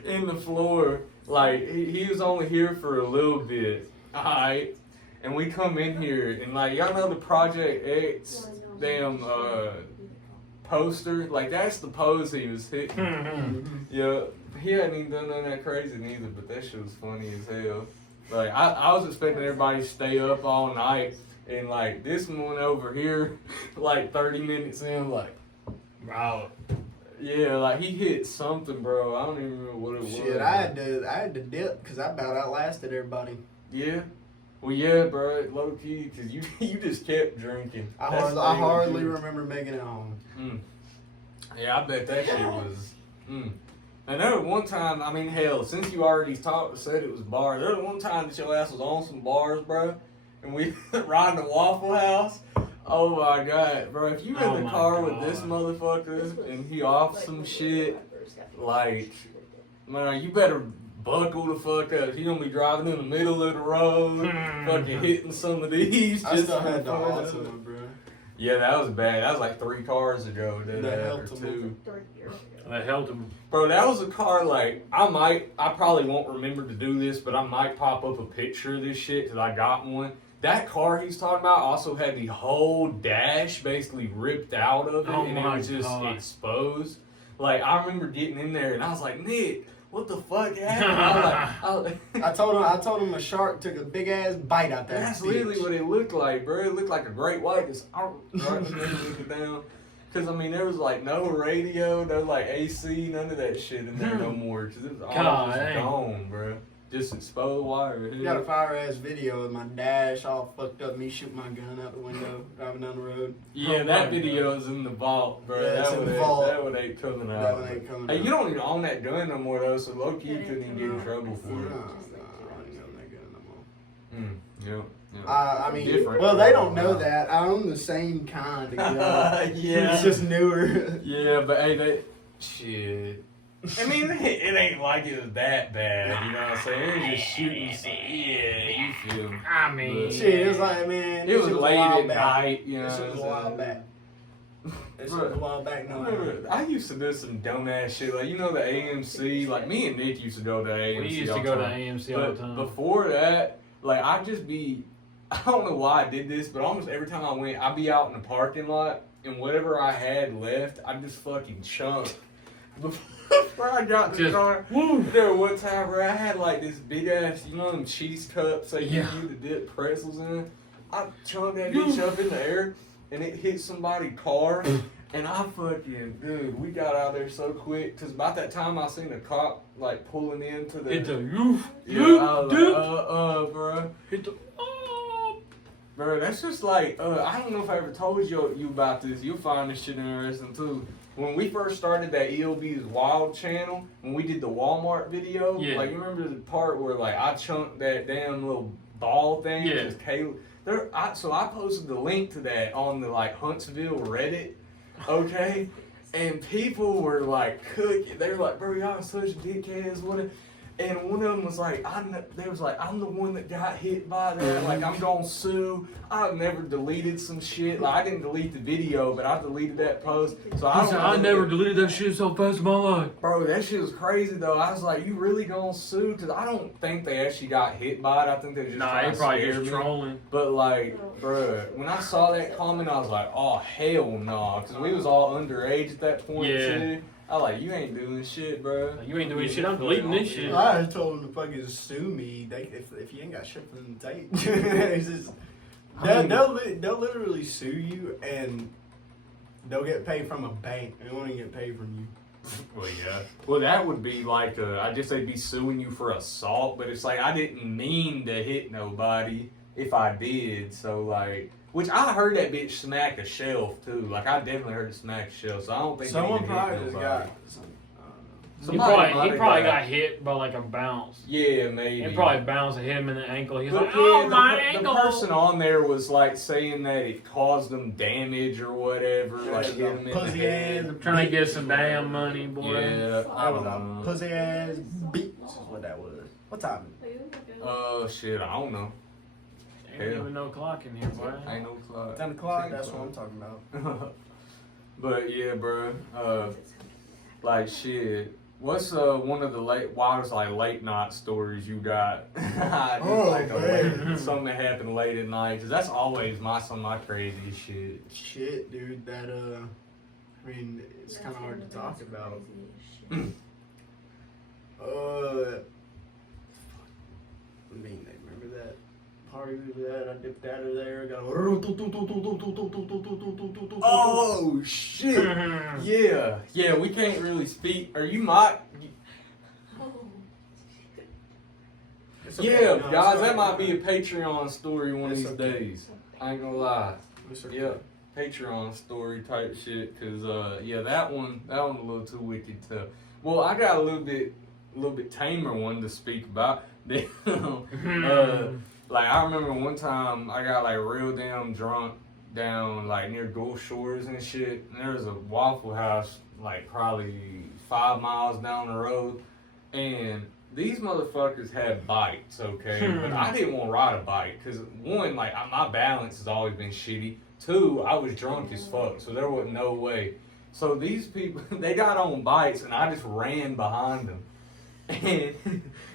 in the floor. Like, he was only here for a little bit, alright? And we come in here, and like, y'all know the Project X damn poster? Like, that's the pose he was hitting. Yeah, he hadn't even done none of that crazy neither, but that shit was funny as hell. Like, I was expecting everybody to stay up all night, and like, this one over here, like 30 minutes in, like, Wow. yeah, like he hit something, bro. I don't even remember what it was. Shit, I had to dip because I about outlasted everybody. Yeah. Well, yeah, bro, low key, cause you just kept drinking. I That's the hardly, I thing hardly with you. remember making it home. Yeah, I bet that shit was. And there was one time, I mean, hell, since you already said it was bars, there was one time that your ass was on some bars, bro, and we riding the Waffle House. Oh my god, bro, if you in the car with this motherfucker and he off some shit, like, man, you better buckle the fuck up. He gonna be driving in the middle of the road, fucking hitting some of these. I just still had the for fun. Altima, bro. Yeah, that was bad. That was like 3 cars ago. Or Altima. 2. That helped him. Bro, that was a car, like, I probably won't remember to do this, but I might pop up a picture of this shit because I got one. That car he's talking about also had the whole dash basically ripped out of it, Oh and it my was just God. exposed. Like, I remember getting in there, and I was like, Nick, what the fuck happened? I told him a shark took a big ass bite out that That's bitch. literally what it looked like, bro. It looked like a great white. Just right looking down. Cause I mean, there was like no radio, no like AC, none of that shit in there no more. Cause it was all God, just dang. gone, bro. Just exposed wire. You got a fire ass video of my dash all fucked up, me shooting my gun out the window, driving down the road. Yeah, Oh that my video is in the vault, bro. Yeah, it's that in one the vault. That one ain't coming out. That one ain't coming Hey, out. you don't even own that gun no more though, so low key you couldn't even get in trouble for No, it. I don't know that gun no more. Yep. I mean, Different. well, they don't know that. I own the same kind of gun. Yeah. It's just newer. Yeah, but hey, shit. I mean, it ain't like it was that bad, you know what I'm saying? It was just shooting. Yeah, you feel me? I mean, Shit, it was like, man, It was this late a while at back. night, you know. This was a while back. This was a while back. I No, remember, I used to do some dumbass shit, like, you know, the AMC, like, me and Nick used to go to AMC. we used all to the go to time. AMC all But the time. before that, like, I'd just be, I don't know why I did this, but almost every time I went, I'd be out in the parking lot, and whatever I had left, I'd just fucking chunk. Before I got in the Just, car, there was one time where I had like this big ass, you know, them cheese cups they Yeah. give you to dip pretzels in. I chunked that bitch up in the air, and it hit somebody's car. And I fucking, dude, we got out there so quick, because about that time I seen a cop, like, pulling into the... Hit the roof. Yeah, I was like, bro. Hit the. Bro, that's just like, I don't know if I ever told you about this. You'll find this shit interesting, too. When we first started that ELB's Wild channel, when we did the Walmart video, Yeah. like, you remember the part where, like, I chunked that damn little ball thing? Yeah. Just Caleb. So I posted the link to that on the, like, Huntsville Reddit, okay? And people were, like, cooking. They were like, bro, y'all such dickheads. What? And one of them was like, they was like, I'm the one that got hit by that. Like, I'm gonna sue. I've never deleted some shit. Like, I didn't delete the video, but I deleted that post. So I never deleted that shit so fast in my life. Bro, that shit was crazy though. I was like, you really gonna sue? Because I don't think they actually got hit by it. I think they just Nah, they probably scared just me. trolling. But like, bro, when I saw that comment, I was like, oh hell no, because we was all underage at that point too. I was like, you ain't doing shit, bro. You ain't doing shit. I'm deleting this shit. I told them to fucking sue me. If you ain't got shit for them to take, it's just, they'll literally sue you and they'll get paid from a bank. They won't even get paid from you. Well, yeah. Well, that would be like, I guess they'd be suing you for assault, but it's like, I didn't mean to hit nobody if I did, so like, which I heard that bitch smack a shelf too. Like, I definitely heard it smack a shelf, so I don't think Someone it probably hit just nobody. got some, He Somebody probably got hit by like a bounce. Yeah, maybe. It probably bounced and hit him in the ankle. He's But like, oh, yeah, my the ankle. person on there was like saying that it caused them damage or whatever. Like, hit them in the pussy head. ass. Trying to get some damn money, boy. Yeah, I That was don't a know. pussy ass beat. This is what that was. What time? Shit, I don't know. Ain't even no clock in here, boy. Ain't no clock. 10 o'clock. That's what I'm talking about. But yeah, bro. Like shit. What's one of the late night stories you got? Just man. something that happened late at night, cause that's always some of my craziest shit. Shit, dude. That I mean, it's kind of hard to talk about. I mean, remember that party we were at? I dipped out of there. Got Oh shit! Yeah. We can't really speak. Or you might. Yeah, guys, that might be a Patreon story one of these days. I ain't gonna lie. Yeah, Patreon story type shit. Cause yeah, that one a little too wicked to. Well, I got a little bit tamer one to speak about. Like I remember one time I got like real damn drunk down like near Gulf Shores and shit. And there was a Waffle House like probably 5 miles down the road, and these motherfuckers had bikes, okay? But I didn't want to ride a bike because one, like my balance has always been shitty. Two, I was drunk as fuck, so there was no way. So these people, they got on bikes, and I just ran behind them. And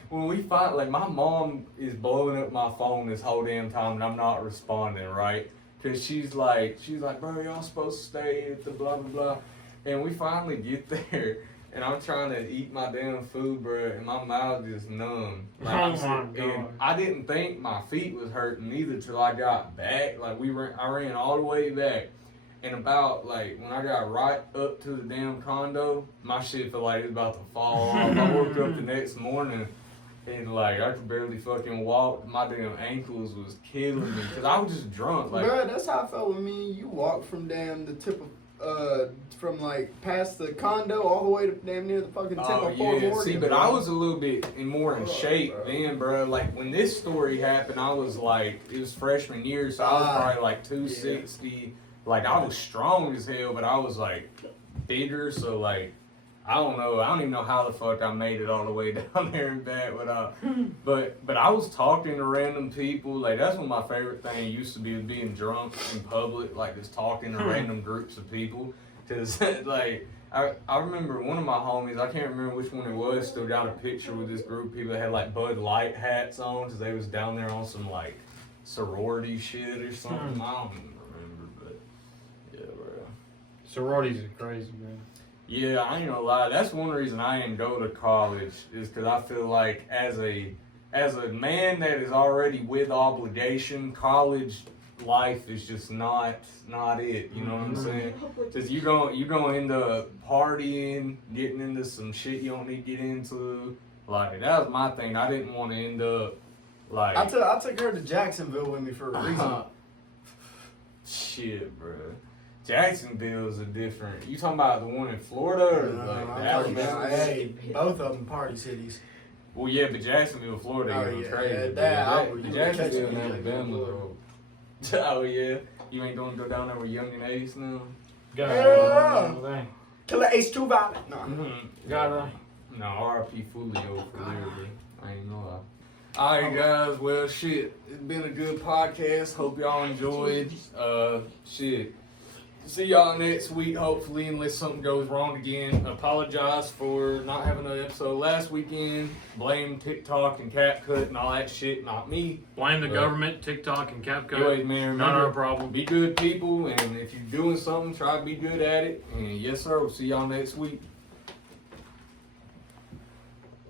when we find, like, my mom is blowing up my phone this whole damn time, and I'm not responding, right? Because she's like, bro, y'all supposed to stay at the blah, blah, blah. And we finally get there, and I'm trying to eat my damn food, bro, and my mouth is numb. Like, and I didn't think my feet was hurting either till I got back. Like, I ran all the way back. And about, like, when I got right up to the damn condo, my shit felt like it was about to fall off. I woke up the next morning, and, like, I could barely fucking walk. My damn ankles was killing me, because I was just drunk. Like, bro, that's how I felt with me. You walked from damn the tip of, from, like, past the condo all the way to damn near the fucking tip of Fort Morgan. See, but I was a little bit more in shape then, bro. Like, when this story happened, I was, like, it was freshman year, so I was probably, like, 260. Yeah. Like, I was strong as hell, but I was, like, bigger, so, like, I don't know. I don't even know how the fuck I made it all the way down there and back without. But I was talking to random people. Like, that's one of my favorite things used to be, was being drunk in public, like, just talking to random groups of people. Because, like, I remember one of my homies, I can't remember which one it was, still got a picture with this group of people that had, like, Bud Light hats on, because they was down there on some, like, sorority shit or something. I don't even remember, but, yeah, bro. Sororities are crazy, man. Yeah, I ain't gonna lie. That's one reason I didn't go to college, is because I feel like as a man that is already with obligation, college life is just not it. You know what I'm saying? Because you gonna end up partying, getting into some shit you don't need to get into. Like, that was my thing. I didn't want to end up like. I took her to Jacksonville with me for a reason. Shit, bro. Jacksonville's a different. You talking about the one in Florida or like Alabama? Hey, both of them party cities. Well, yeah, but Jacksonville, Florida, crazy. Jacksonville and Alabama, though. Oh yeah, you ain't gonna go down there with Young and Ace now? Killer Ace 2 violent. No. Gotta No, R.I.P. Fulio for literally. I ain't gonna lie. Alright, guys. Well, shit. It's been a good podcast. Hope y'all enjoyed. Shit. See y'all next week, hopefully, unless something goes wrong again. Apologize for not having an episode last weekend. Blame TikTok and CapCut and all that shit, not me. Blame the government, TikTok, and Anyways, CapCut. man, Not remember, our problem. be good people, and if you're doing something, try to be good at it. And yes, sir, we'll see y'all next week.